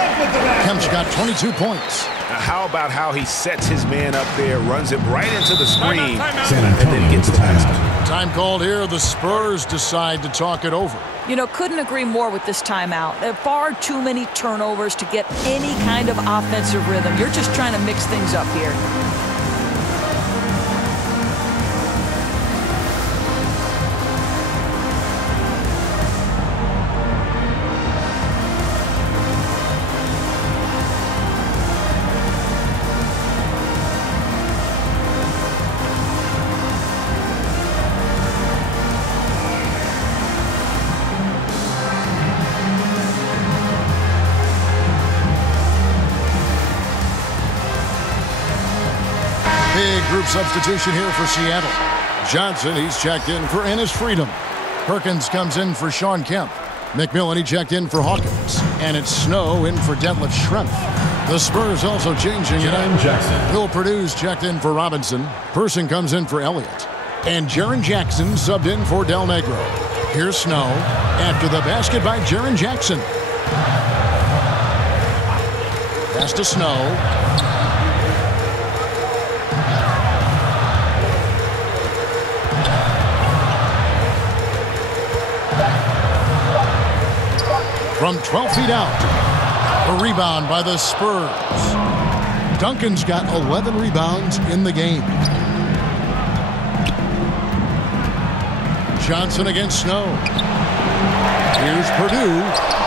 Kemp's got 22 points. Now how about how he sets his man up there, runs it right into the screen, San Antonio and then gets the basket. Time called here. The Spurs decide to talk it over. You know, couldn't agree more with this timeout. There are far too many turnovers to get any kind of offensive rhythm. You're just trying to mix things up here. Big group substitution here for Seattle. Johnson, he's checked in for Ennis Freedom. Perkins comes in for Sean Kemp. McMillan, he checked in for Hawkins. And it's Snow in for Detlef Schrempf. The Spurs also changing it up. Jackson. Bill Perdue's checked in for Robinson. Person comes in for Elliott. And Jaren Jackson subbed in for Del Negro. Here's Snow after the basket by Jaren Jackson. Pass to Snow. From 12 feet out, a rebound by the Spurs. Duncan's got 11 rebounds in the game. Johnson against Snow. Here's Perdue,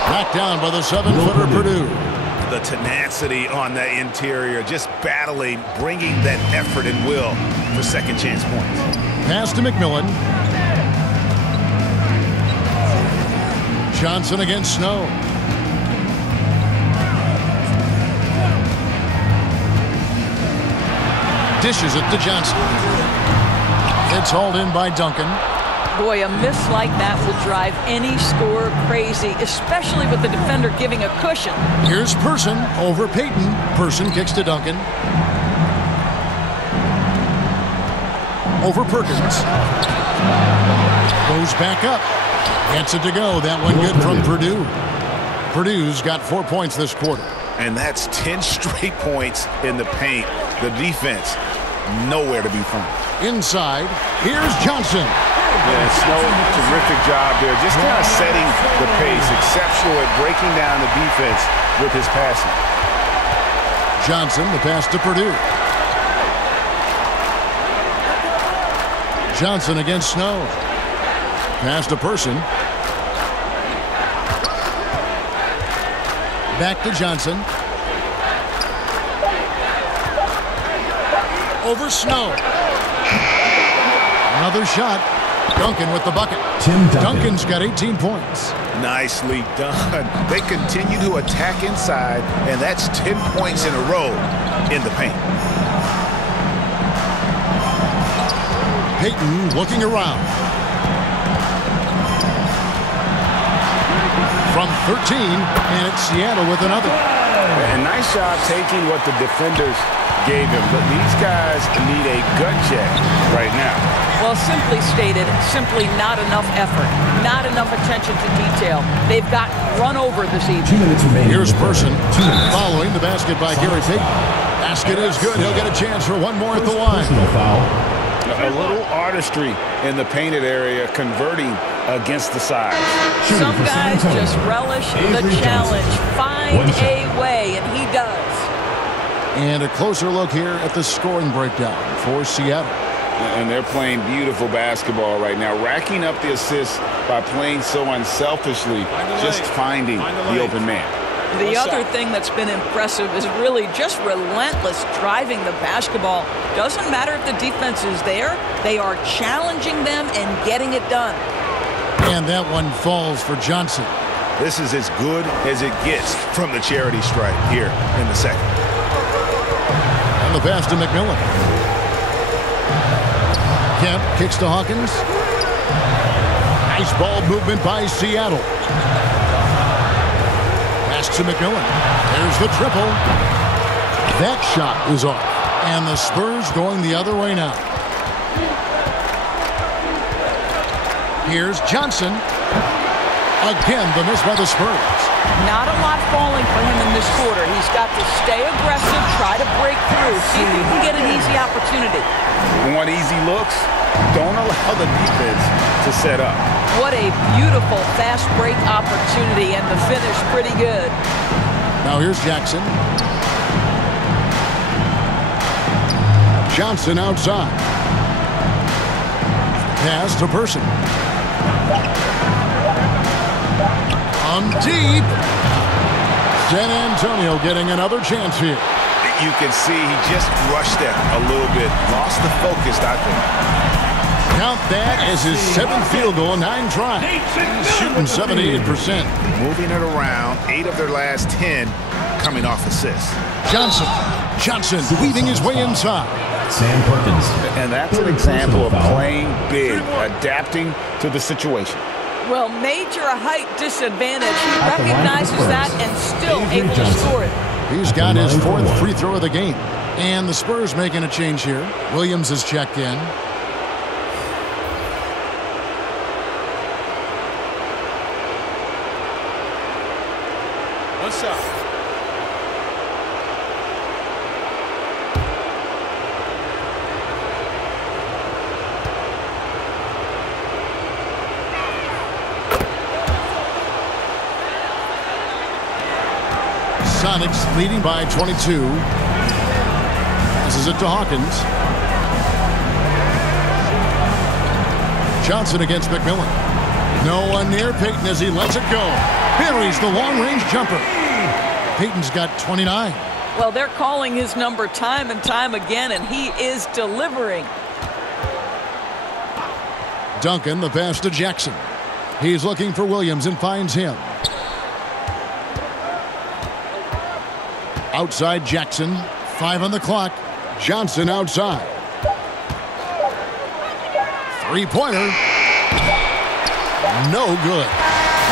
knocked down by the 7-footer Perdue. The tenacity on the interior, just battling, bringing that effort and will for second chance points. Pass to McMillan. Johnson against Snow. Dishes it to Johnson. It's hauled in by Duncan. Boy, a miss like that will drive any scorer crazy, especially with the defender giving a cushion. Here's Person over Payton. Person kicks to Duncan. Over Perkins. Goes back up. Gets it to go. That one good from Perdue. Perdue's got 4 points this quarter. And that's 10 straight points in the paint. The defense, nowhere to be found. Inside, here's Johnson. Yeah, Snow, terrific job there. Just kind of setting the pace. Exceptional at breaking down the defense with his passing. Johnson, the pass to Purdue. Johnson against Snow. Pass to Person. Back to Johnson. Over Snow. Another shot. Duncan with the bucket. Duncan's got 18 points. Nicely done. They continue to attack inside, and that's 10 points in a row in the paint. Payton looking around. From 13, and it's Seattle with another. And nice job taking what the defenders gave him, but these guys need a gut check right now. Well, simply stated, simply not enough effort, not enough attention to detail. They've gotten run over this evening. 2 minutes remaining. Here's Person following the basket by Gary Payton. Basket is good. He'll get a chance for one more at the line. A little artistry in the painted area, converting against the size. Some guys just relish the challenge. Find a way, and he does. And a closer look here at the scoring breakdown for Seattle. And they're playing beautiful basketball right now, racking up the assists by playing so unselfishly, just finding the open man. The other thing that's been impressive is really just relentless driving the basketball. Doesn't matter if the defense is there, they are challenging them and getting it done. And that one falls for Johnson. This is as good as it gets from the charity stripe here in the second. And the pass to McMillan. Kemp kicks to Hawkins. Nice ball movement by Seattle. Pass to McMillan. There's the triple. That shot is off. And the Spurs going the other way now. Here's Johnson. Again, the miss by the Spurs. Not a lot falling for him in this quarter. He's got to stay aggressive, try to break through, see if he can get an easy opportunity. Want easy looks? Don't allow the defense to set up. What a beautiful fast break opportunity, and the finish pretty good. Now here's Jackson. Johnson outside. Pass to Person. On deep. San Antonio getting another chance here. You can see he just rushed that a little bit. Lost the focus, I think. Count that as his 7th field goal in 9 tries. He's shooting 78%. Moving it around, 8 of their last 10 coming off assists. Johnson weaving his way inside. Sam Perkins. And that's an example of playing big, adapting to the situation. Well, major height disadvantage. He recognizes that and still able to score it. He's got his 4th free throw of the game. And the Spurs making a change here. Williams is checked in. One shot. Sonics leading by 22. This is it to Hawkins. Johnson against McMillan. No one near Payton as he lets it go. Buries the long-range jumper. Payton's got 29. Well, they're calling his number time and time again, and he is delivering. Duncan, the pass to Jackson. He's looking for Williams and finds him. Outside Jackson. 5 on the clock. Johnson outside. Three-pointer. No good.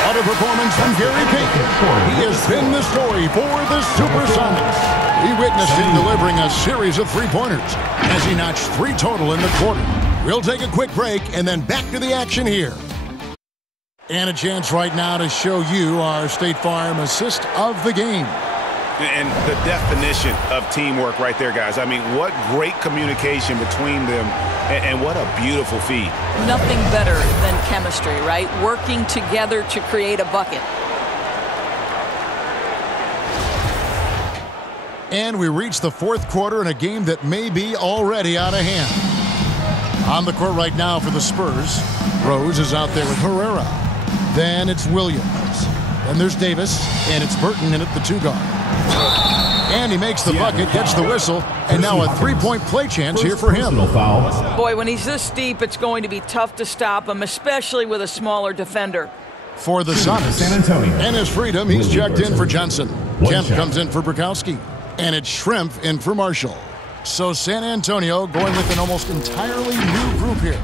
What a performance from Gary Payton. He has been the story for the Supersonics. We witnessed him delivering a series of three-pointers as he notched 3 total in the quarter. We'll take a quick break and then back to the action here. And a chance right now to show you our State Farm assist of the game. And the definition of teamwork right there, guys. I mean, what great communication between them, and what a beautiful feed. Nothing better than chemistry, right? Working together to create a bucket. And we reach the fourth quarter in a game that may be already out of hand. On the court right now for the Spurs, Rose is out there with Herrera. Then it's Williams. Then there's Davis, and it's Burton in at the 2-guard. And he makes the bucket, gets the whistle, and now a three-point play chance here for him. Boy, when he's this deep, it's going to be tough to stop him, especially with a smaller defender. For the Sonics, San Antonio. And his freedom, he's checked in for Johnson. Kemp comes in for Bukowski. And it's Shrimp in for Marshall. So San Antonio going with an almost entirely new group here.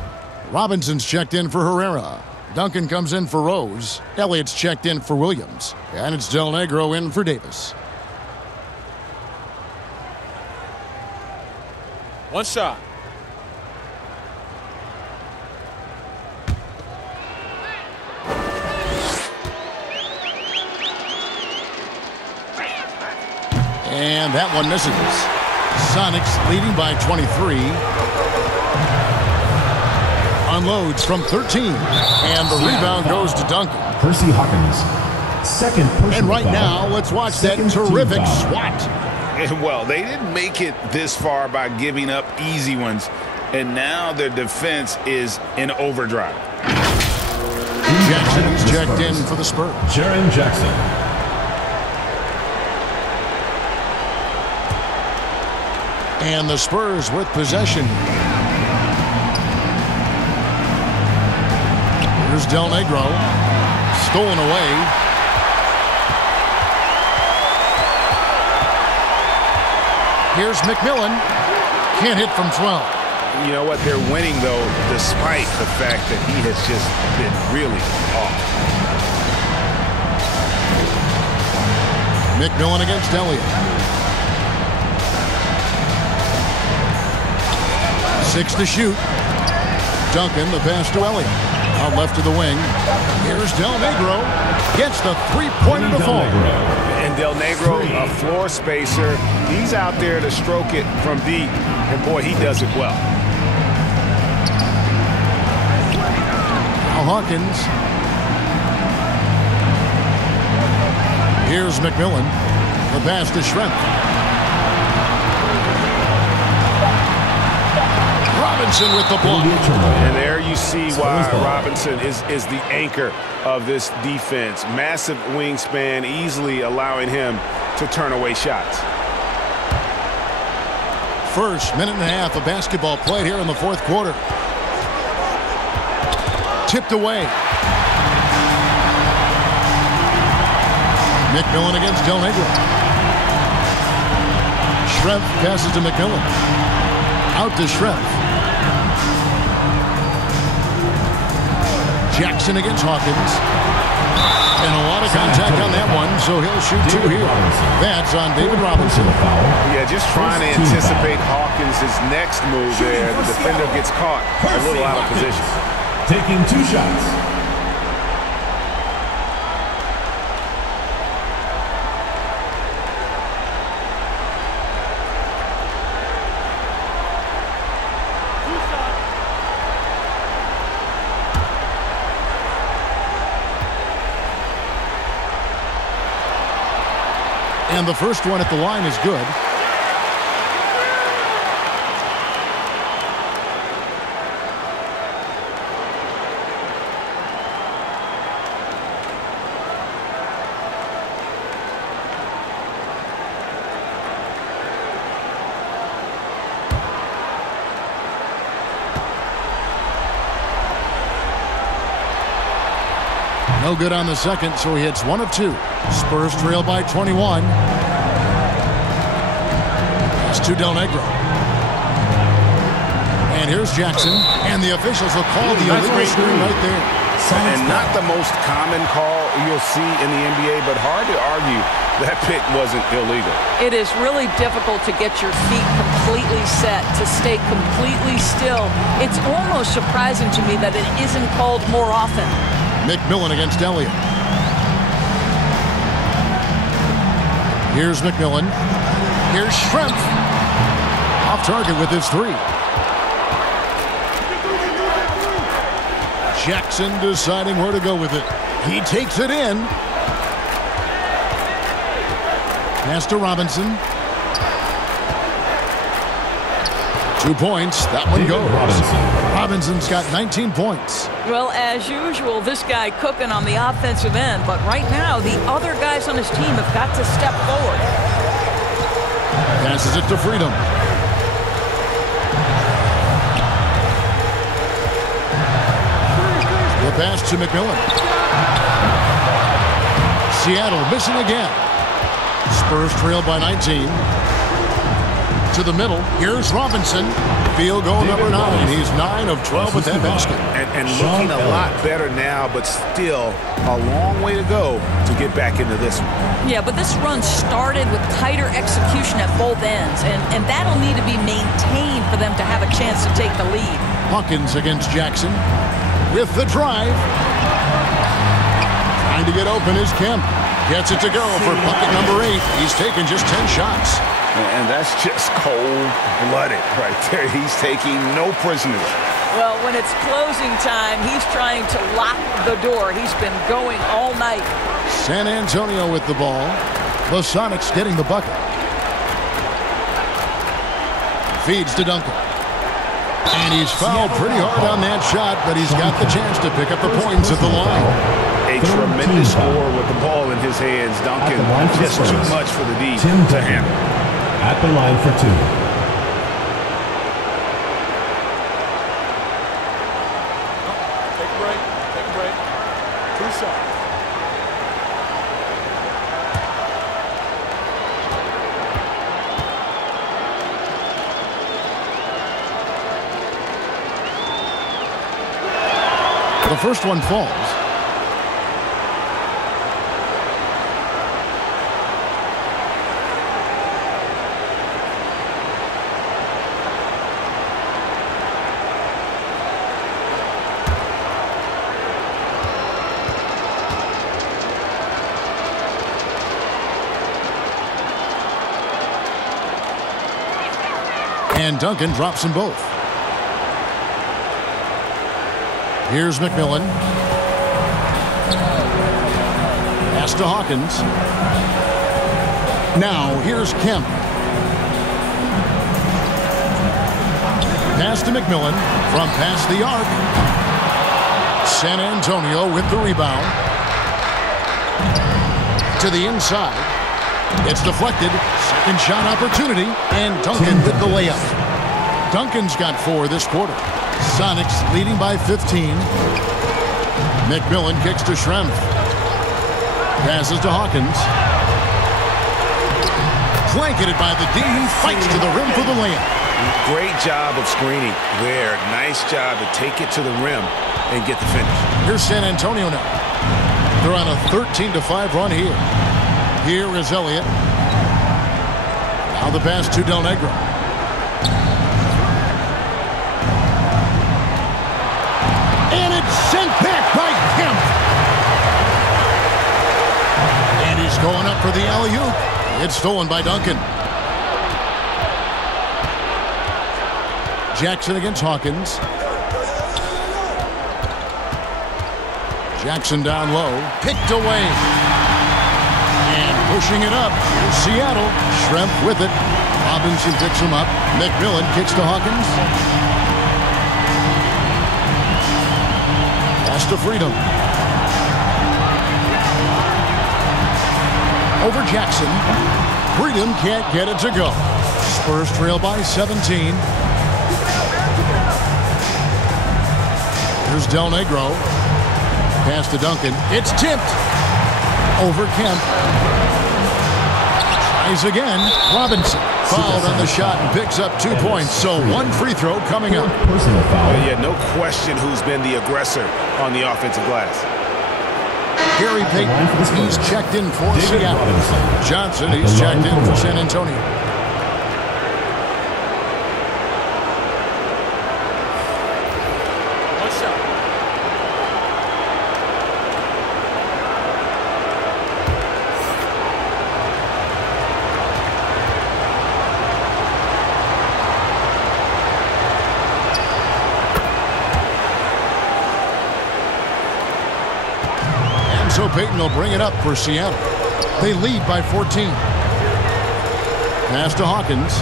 Robinson's checked in for Herrera. Duncan comes in for Rose. Elliott's checked in for Williams. And it's Del Negro in for Davis. One shot. And that one misses. Sonics leading by 23. Unloads from 13. And the rebound goes to Duncan. Percy Hawkins. Second personal And right foul. now, let's watch that terrific swat. Well, they didn't make it this far by giving up easy ones, and now their defense is in overdrive. Jackson is checked in for the Spurs. Jaren Jackson. And the Spurs with possession. Here's Del Negro. Stolen away. Here's McMillan. Can't hit from 12. You know what? They're winning, though, despite the fact that he has just been really off. McMillan against Elliott. 6 to shoot. Duncan, the pass to Elliott. Out left to the wing. Here's Del Negro. Gets the three-pointer to fall. And Del Negro, a floor spacer. He's out there to stroke it from deep. And, boy, he does it well. Now Hawkins. Here's McMillan. The pass to Shrimp. Robinson with the block. And there you see why Robinson is the anchor of this defense. Massive wingspan, easily allowing him to turn away shots. First minute and a half of basketball played here in the fourth quarter. Tipped away. McMillan against Del Negro. Shrimp passes to McMillan. Out to Shrimp. Jackson against Hawkins. And a lot of contact on that one, so he'll shoot two here. That's on David Robinson. Yeah, just trying to anticipate Hawkins' next move there. The defender gets caught a little out of position. Taking 2 shots. And the first one at the line is good. No good on the second, so he hits 1 of 2. Spurs trail by 21. It's to Del Negro. And here's Jackson. And the officials will call the illegal screen right there. And not the most common call you'll see in the NBA, but hard to argue that pick wasn't illegal. It is really difficult to get your feet completely set, to stay completely still. It's almost surprising to me that it isn't called more often. McMillan against Elliott. Here's McMillan. Here's Shrimp. Off target with his 3. Jackson deciding where to go with it. He takes it in. Pass to Robinson. 2 points. That one goes. Robinson's got 19 points. Well, as usual, this guy cooking on the offensive end, but right now the other guys on his team have got to step forward. Passes it to Freedom. The pass to McMillan. Seattle missing again. Spurs trail by 19. To the middle. Here's Robinson. Field goal number 9. He's 9 of 12 with that basket. And looking a lot better now, but still a long way to go to get back into this one. Yeah, but this run started with tighter execution at both ends, and that'll need to be maintained for them to have a chance to take the lead. Hawkins against Jackson with the drive. Trying to get open is Kemp. Gets it to go for bucket number 8. He's taken just 10 shots. And that's just cold-blooded right there. He's taking no prisoners. Well, when it's closing time, he's trying to lock the door. He's been going all night. San Antonio with the ball. The Sonics getting the bucket. Feeds to Duncan. And he's fouled pretty hard on that shot, but he's got the chance to pick up the points at the line. A tremendous score with the ball in his hands. Duncan, just too much for the D to handle. At the line for 2. Take a break. Take a break. 2 shots. The first one falls. And Duncan drops them both. Here's McMillan. Pass to Hawkins. Now here's Kemp. Pass to McMillan from past the arc. San Antonio with the rebound. To the inside. It's deflected. Second shot opportunity. And Duncan with the layup. Duncan's got 4 this quarter. Sonics leading by 15. McMillan kicks to Schrempf. Passes to Hawkins. Blanketed by the D. He fights to the rim for the layup. Great job of screening there. Nice job to take it to the rim and get the finish. Here's San Antonio now. They're on a 13-5 run here. Here is Elliott. Now the pass to Del Negro. And it's sent back by Kemp. And he's going up for the alley-oop. It's stolen by Duncan. Jackson against Hawkins. Jackson down low. Picked away. And pushing it up. Here's Seattle. Schrempf with it. Robinson picks him up. McMillan kicks to Hawkins. Pass to Freedom. Over Jackson. Freedom can't get it to go. Spurs trail by 17. Here's Del Negro. Pass to Duncan. It's tipped. Over Kemp. Tries again. Robinson fouled on the shot and picks up 2 points. So 1 free throw coming up. Personal foul. Yeah, no question who's been the aggressor on the offensive glass. Gary Payton, he's checked in for Seattle. Johnson, he's checked in for San Antonio. So Payton will bring it up for Seattle. They lead by 14. Pass to Hawkins.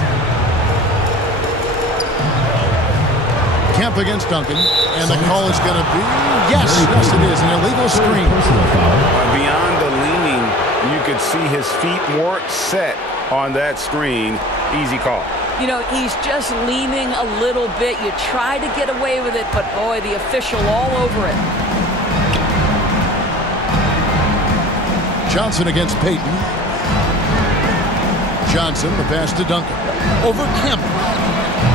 Kemp against Duncan, and the call is going to be, yes, it is, an illegal screen. Beyond the leaning, you could see his feet weren't set on that screen. Easy call. You know, he's just leaning a little bit. You try to get away with it, but boy, the official all over it. Johnson against Payton. Johnson, the pass to Duncan. Over Kemp.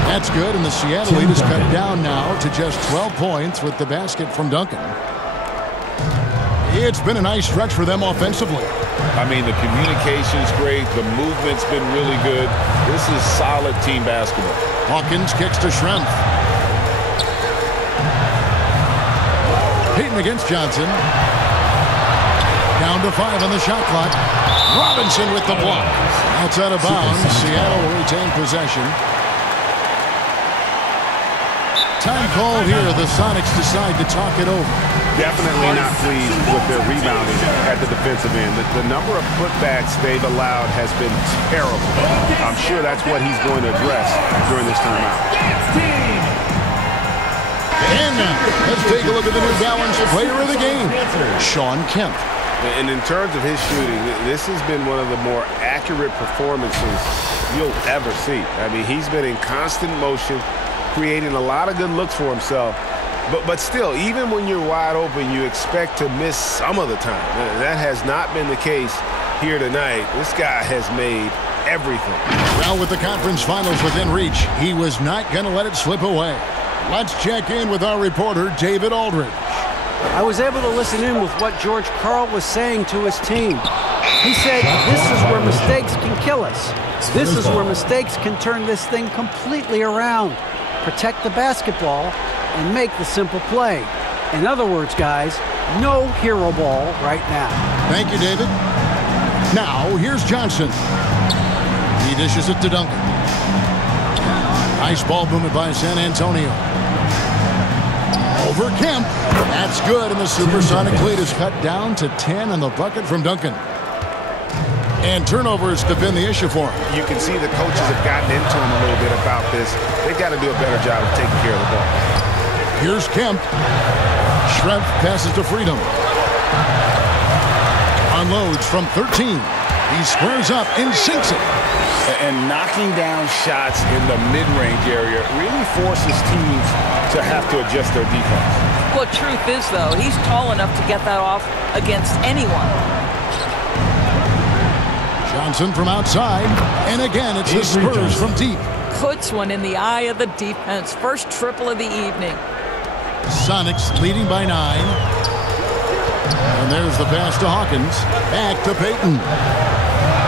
That's good, and the Seattle lead is cut down now to just 12 points with the basket from Duncan. It's been a nice stretch for them offensively. I mean, the communication's great. The movement's been really good. This is solid team basketball. Hawkins kicks to Schrempf. Payton against Johnson. Down to 5 on the shot clock. Robinson with the block. Outside of bounds. Seattle will retain possession. Time called here. The Sonics decide to talk it over. Definitely not pleased with their rebounding at the defensive end. The number of putbacks they've allowed has been terrible. I'm sure that's what he's going to address during this timeout. And now, let's take a look at the New Balance player of the game, Shawn Kemp. And in terms of his shooting, this has been one of the more accurate performances you'll ever see. I mean, he's been in constant motion, creating a lot of good looks for himself. But still, even when you're wide open, you expect to miss some of the time. That has not been the case here tonight. This guy has made everything. Well, with the conference finals within reach, he was not going to let it slip away. Let's check in with our reporter, David Aldridge. I was able to listen in with what George Karl was saying to his team. He said, this is where mistakes can kill us. This is where mistakes can turn this thing completely around. Protect the basketball and make the simple play. In other words, guys, no hero ball right now. Thank you, David. Now, here's Johnson. He dishes it to Duncan. Nice ball movement by San Antonio. Over Kemp. That's good, and the Supersonic lead is cut down to 10 on the bucket from Duncan. And turnovers have been the issue for him. You can see the coaches have gotten into him a little bit about this. They've got to do a better job of taking care of the ball. Here's Kemp. Schrempf passes to Freedom. Unloads from 13. He squares up and sinks it. And knocking down shots in the mid-range area really forces teams to have to adjust their defense. Well, truth is, though, he's tall enough to get that off against anyone. Johnson from outside. And again, it's the Spurs from deep. Puts one in the eye of the defense. First triple of the evening. Sonics leading by 9. And there's the pass to Hawkins. Back to Payton.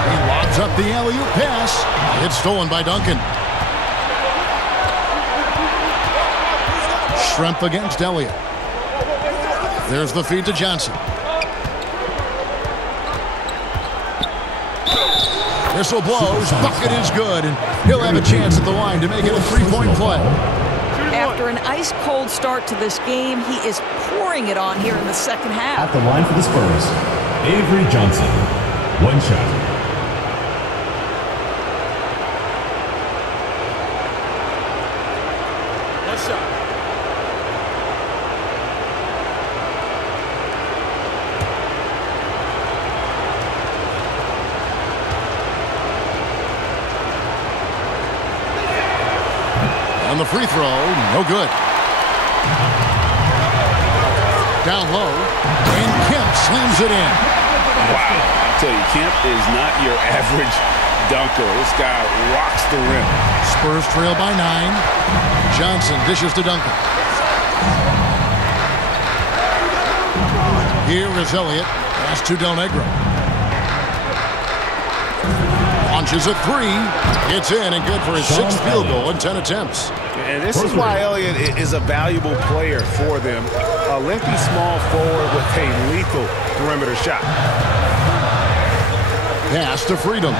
He lobs up the alley-oop pass. It's stolen by Duncan. Schrempf against Elliott. There's the feed to Johnson. Whistle blows. Bucket is good. And he'll have a chance at the line to make it a three-point play. After an ice-cold start to this game, he is pouring it on here in the second half. At the line for the Spurs, Avery Johnson. One shot. One shot. On the free throw, no good. Down low, and Kemp slams it in. Wow. I tell you, Kemp is not your average dunker. This guy rocks the rim. Spurs trail by 9. Johnson dishes to Duncan. Here is Elliott. Pass to Del Negro. Launches a 3. It's in and good for his 6th field goal in 10 attempts. And this is why Elliott is a valuable player for them. A lengthy small forward with a lethal perimeter shot. Pass to Freedom.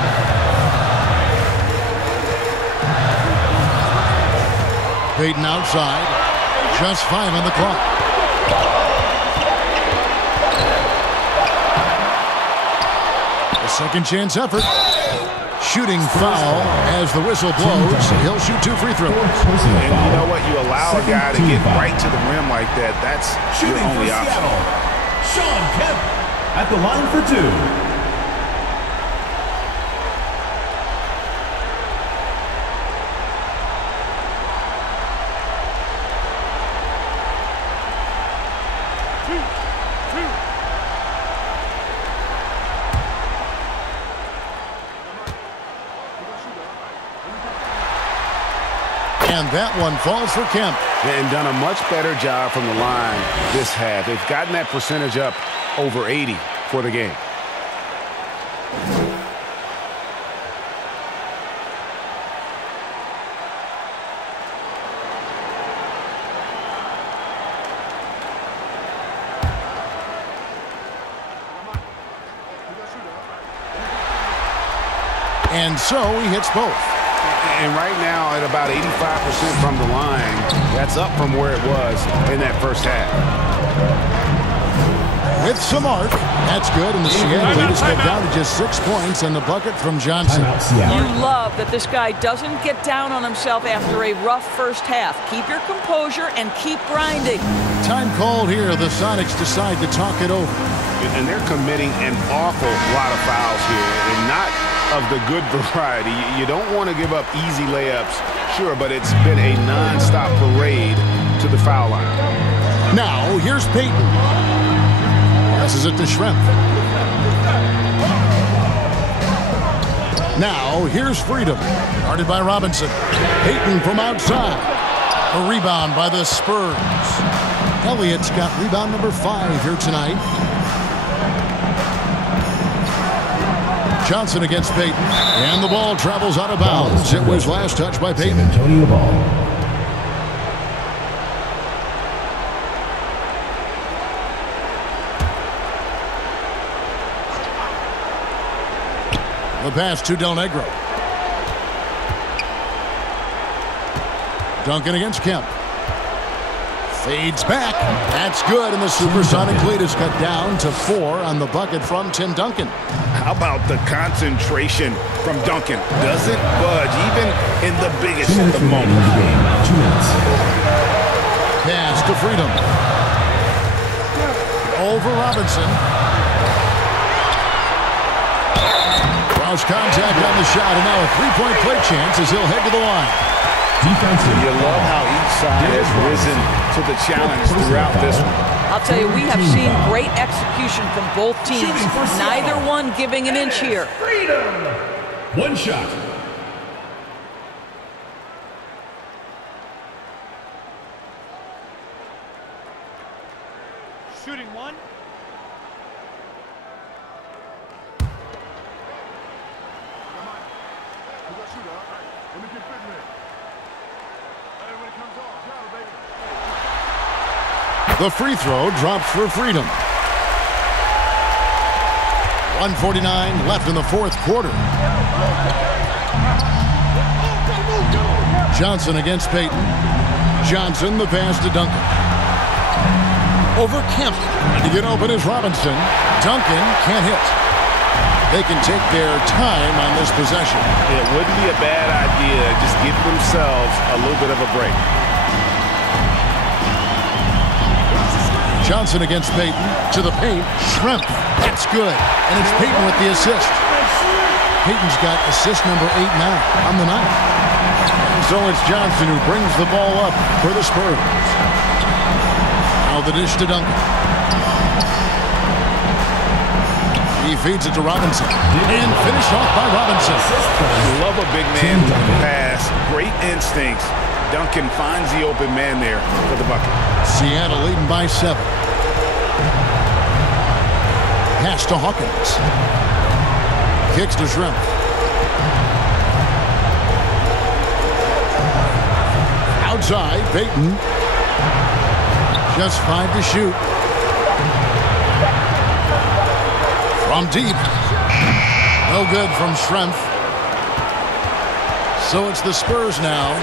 Payton outside. Just 5 on the clock. A second chance effort. Shooting foul as the whistle blows. He'll shoot 2 free throws. And you know what? You allow allow a guy to get right to the rim like that, that's your Shooting only for option. Seattle, Sean Kemp at the line for 2. And that one falls for Kemp. And done a much better job from the line this half. They've gotten that percentage up over 80 for the game. And so he hits both. And right now, at about 85% from the line, that's up from where it was in that first half. With some arc, that's good, and the Seattle lead is cut down to just 6 points on the bucket from Johnson. You love that this guy doesn't get down on himself after a rough first half. Keep your composure and keep grinding. Time called here. The Sonics decide to talk it over. And they're committing an awful lot of fouls here, and not of the good variety. You don't want to give up easy layups, sure, but it's been a non-stop parade to the foul line. Now, here's Payton. Passes it to Schrempf. Now, here's Freedom. Guarded by Robinson. Payton from outside. A rebound by the Spurs. Elliott's got rebound number 5 here tonight. Johnson against Payton. And the ball travels out of bounds. It was last touched by Payton. San Antonio ball. The pass to Del Negro. Duncan against Kemp. Fades back. That's good, and the Supersonic lead is cut down to 4 on the bucket from Tim Duncan. How about the concentration from Duncan? Doesn't budge, even in the biggest of the moment. 2 minutes. Pass to Freedom. Over Robinson. Cross contact on the shot, and now a 3-point play chance as he'll head to the line. Defensive. You love how each side has risen to the challenge throughout this one. I'll tell you, we have seen great execution from both teams. Neither one giving an inch here. Freedom! 1 shot. Shooting 1. The free throw drops for Freedom. 1:49 left in the 4th quarter. Johnson against Payton. Johnson, the pass to Duncan. Over Kemp. To get open is Robinson. Duncan can't hit. They can take their time on this possession. It wouldn't be a bad idea. Just give themselves a little bit of a break. Johnson against Payton. To the paint. Schrempf. That's good. And it's Payton with the assist. Payton's got assist number 8 now on the night. And so it's Johnson who brings the ball up for the Spurs. Now the dish to Duncan. He feeds it to Robinson. And finished off by Robinson. Love a big man pass. Great instincts. Duncan finds the open man there for the bucket. Seattle leading by 7. Pass to Hawkins. Kicks to Schrempf. Outside, Payton. Just 5 to shoot. From deep. No good from Schrempf. So it's the Spurs now.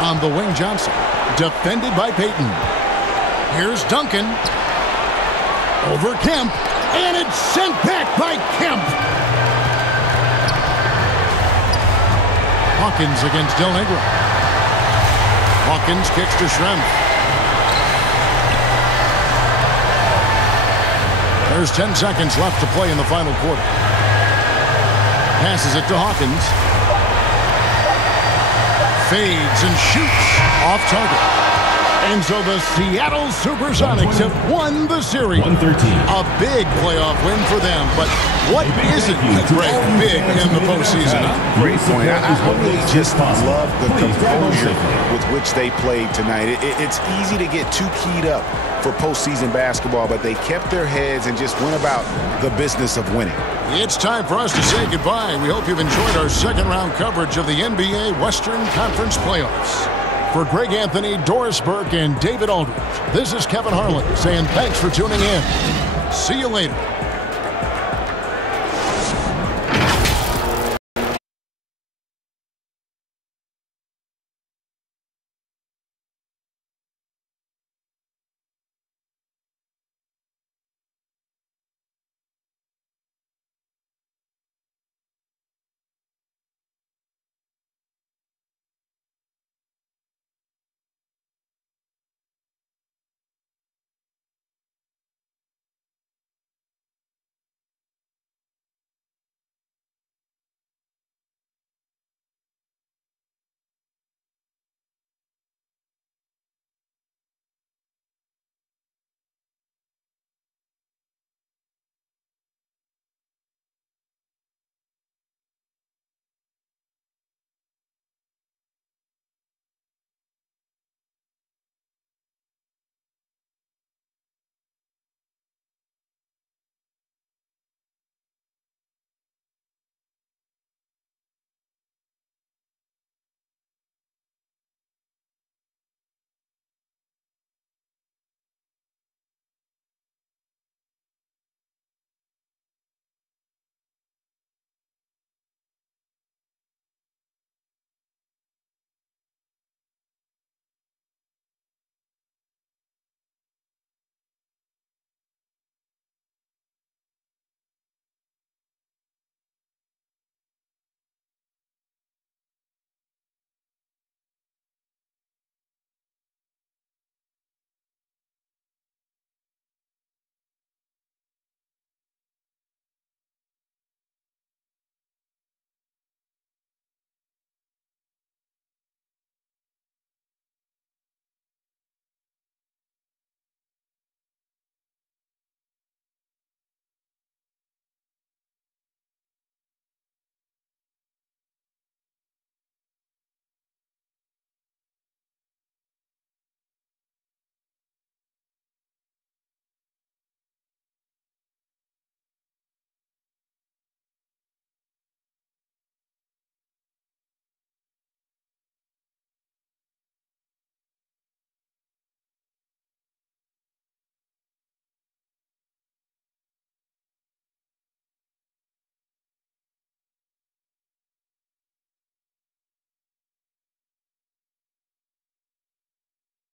On the wing, Johnson. Defended by Payton. Here's Duncan. Over Kemp. And it's sent back by Kemp. Hawkins against Del Negro. Hawkins kicks to Schrempf. There's 10 seconds left to play in the final quarter. Passes it to Hawkins. Fades and shoots off target. And so the Seattle Supersonics have won the series. 113. A big playoff win for them, but what isn't Greg big in the postseason? Great point. I really just love the composure with which they played tonight. It's easy to get too keyed up for postseason basketball, but they kept their heads and just went about the business of winning. It's time for us to say goodbye. We hope you've enjoyed our second-round coverage of the NBA Western Conference Playoffs. For Greg Anthony, Doris Burke, and David Aldridge, this is Kevin Harlan saying thanks for tuning in. See you later.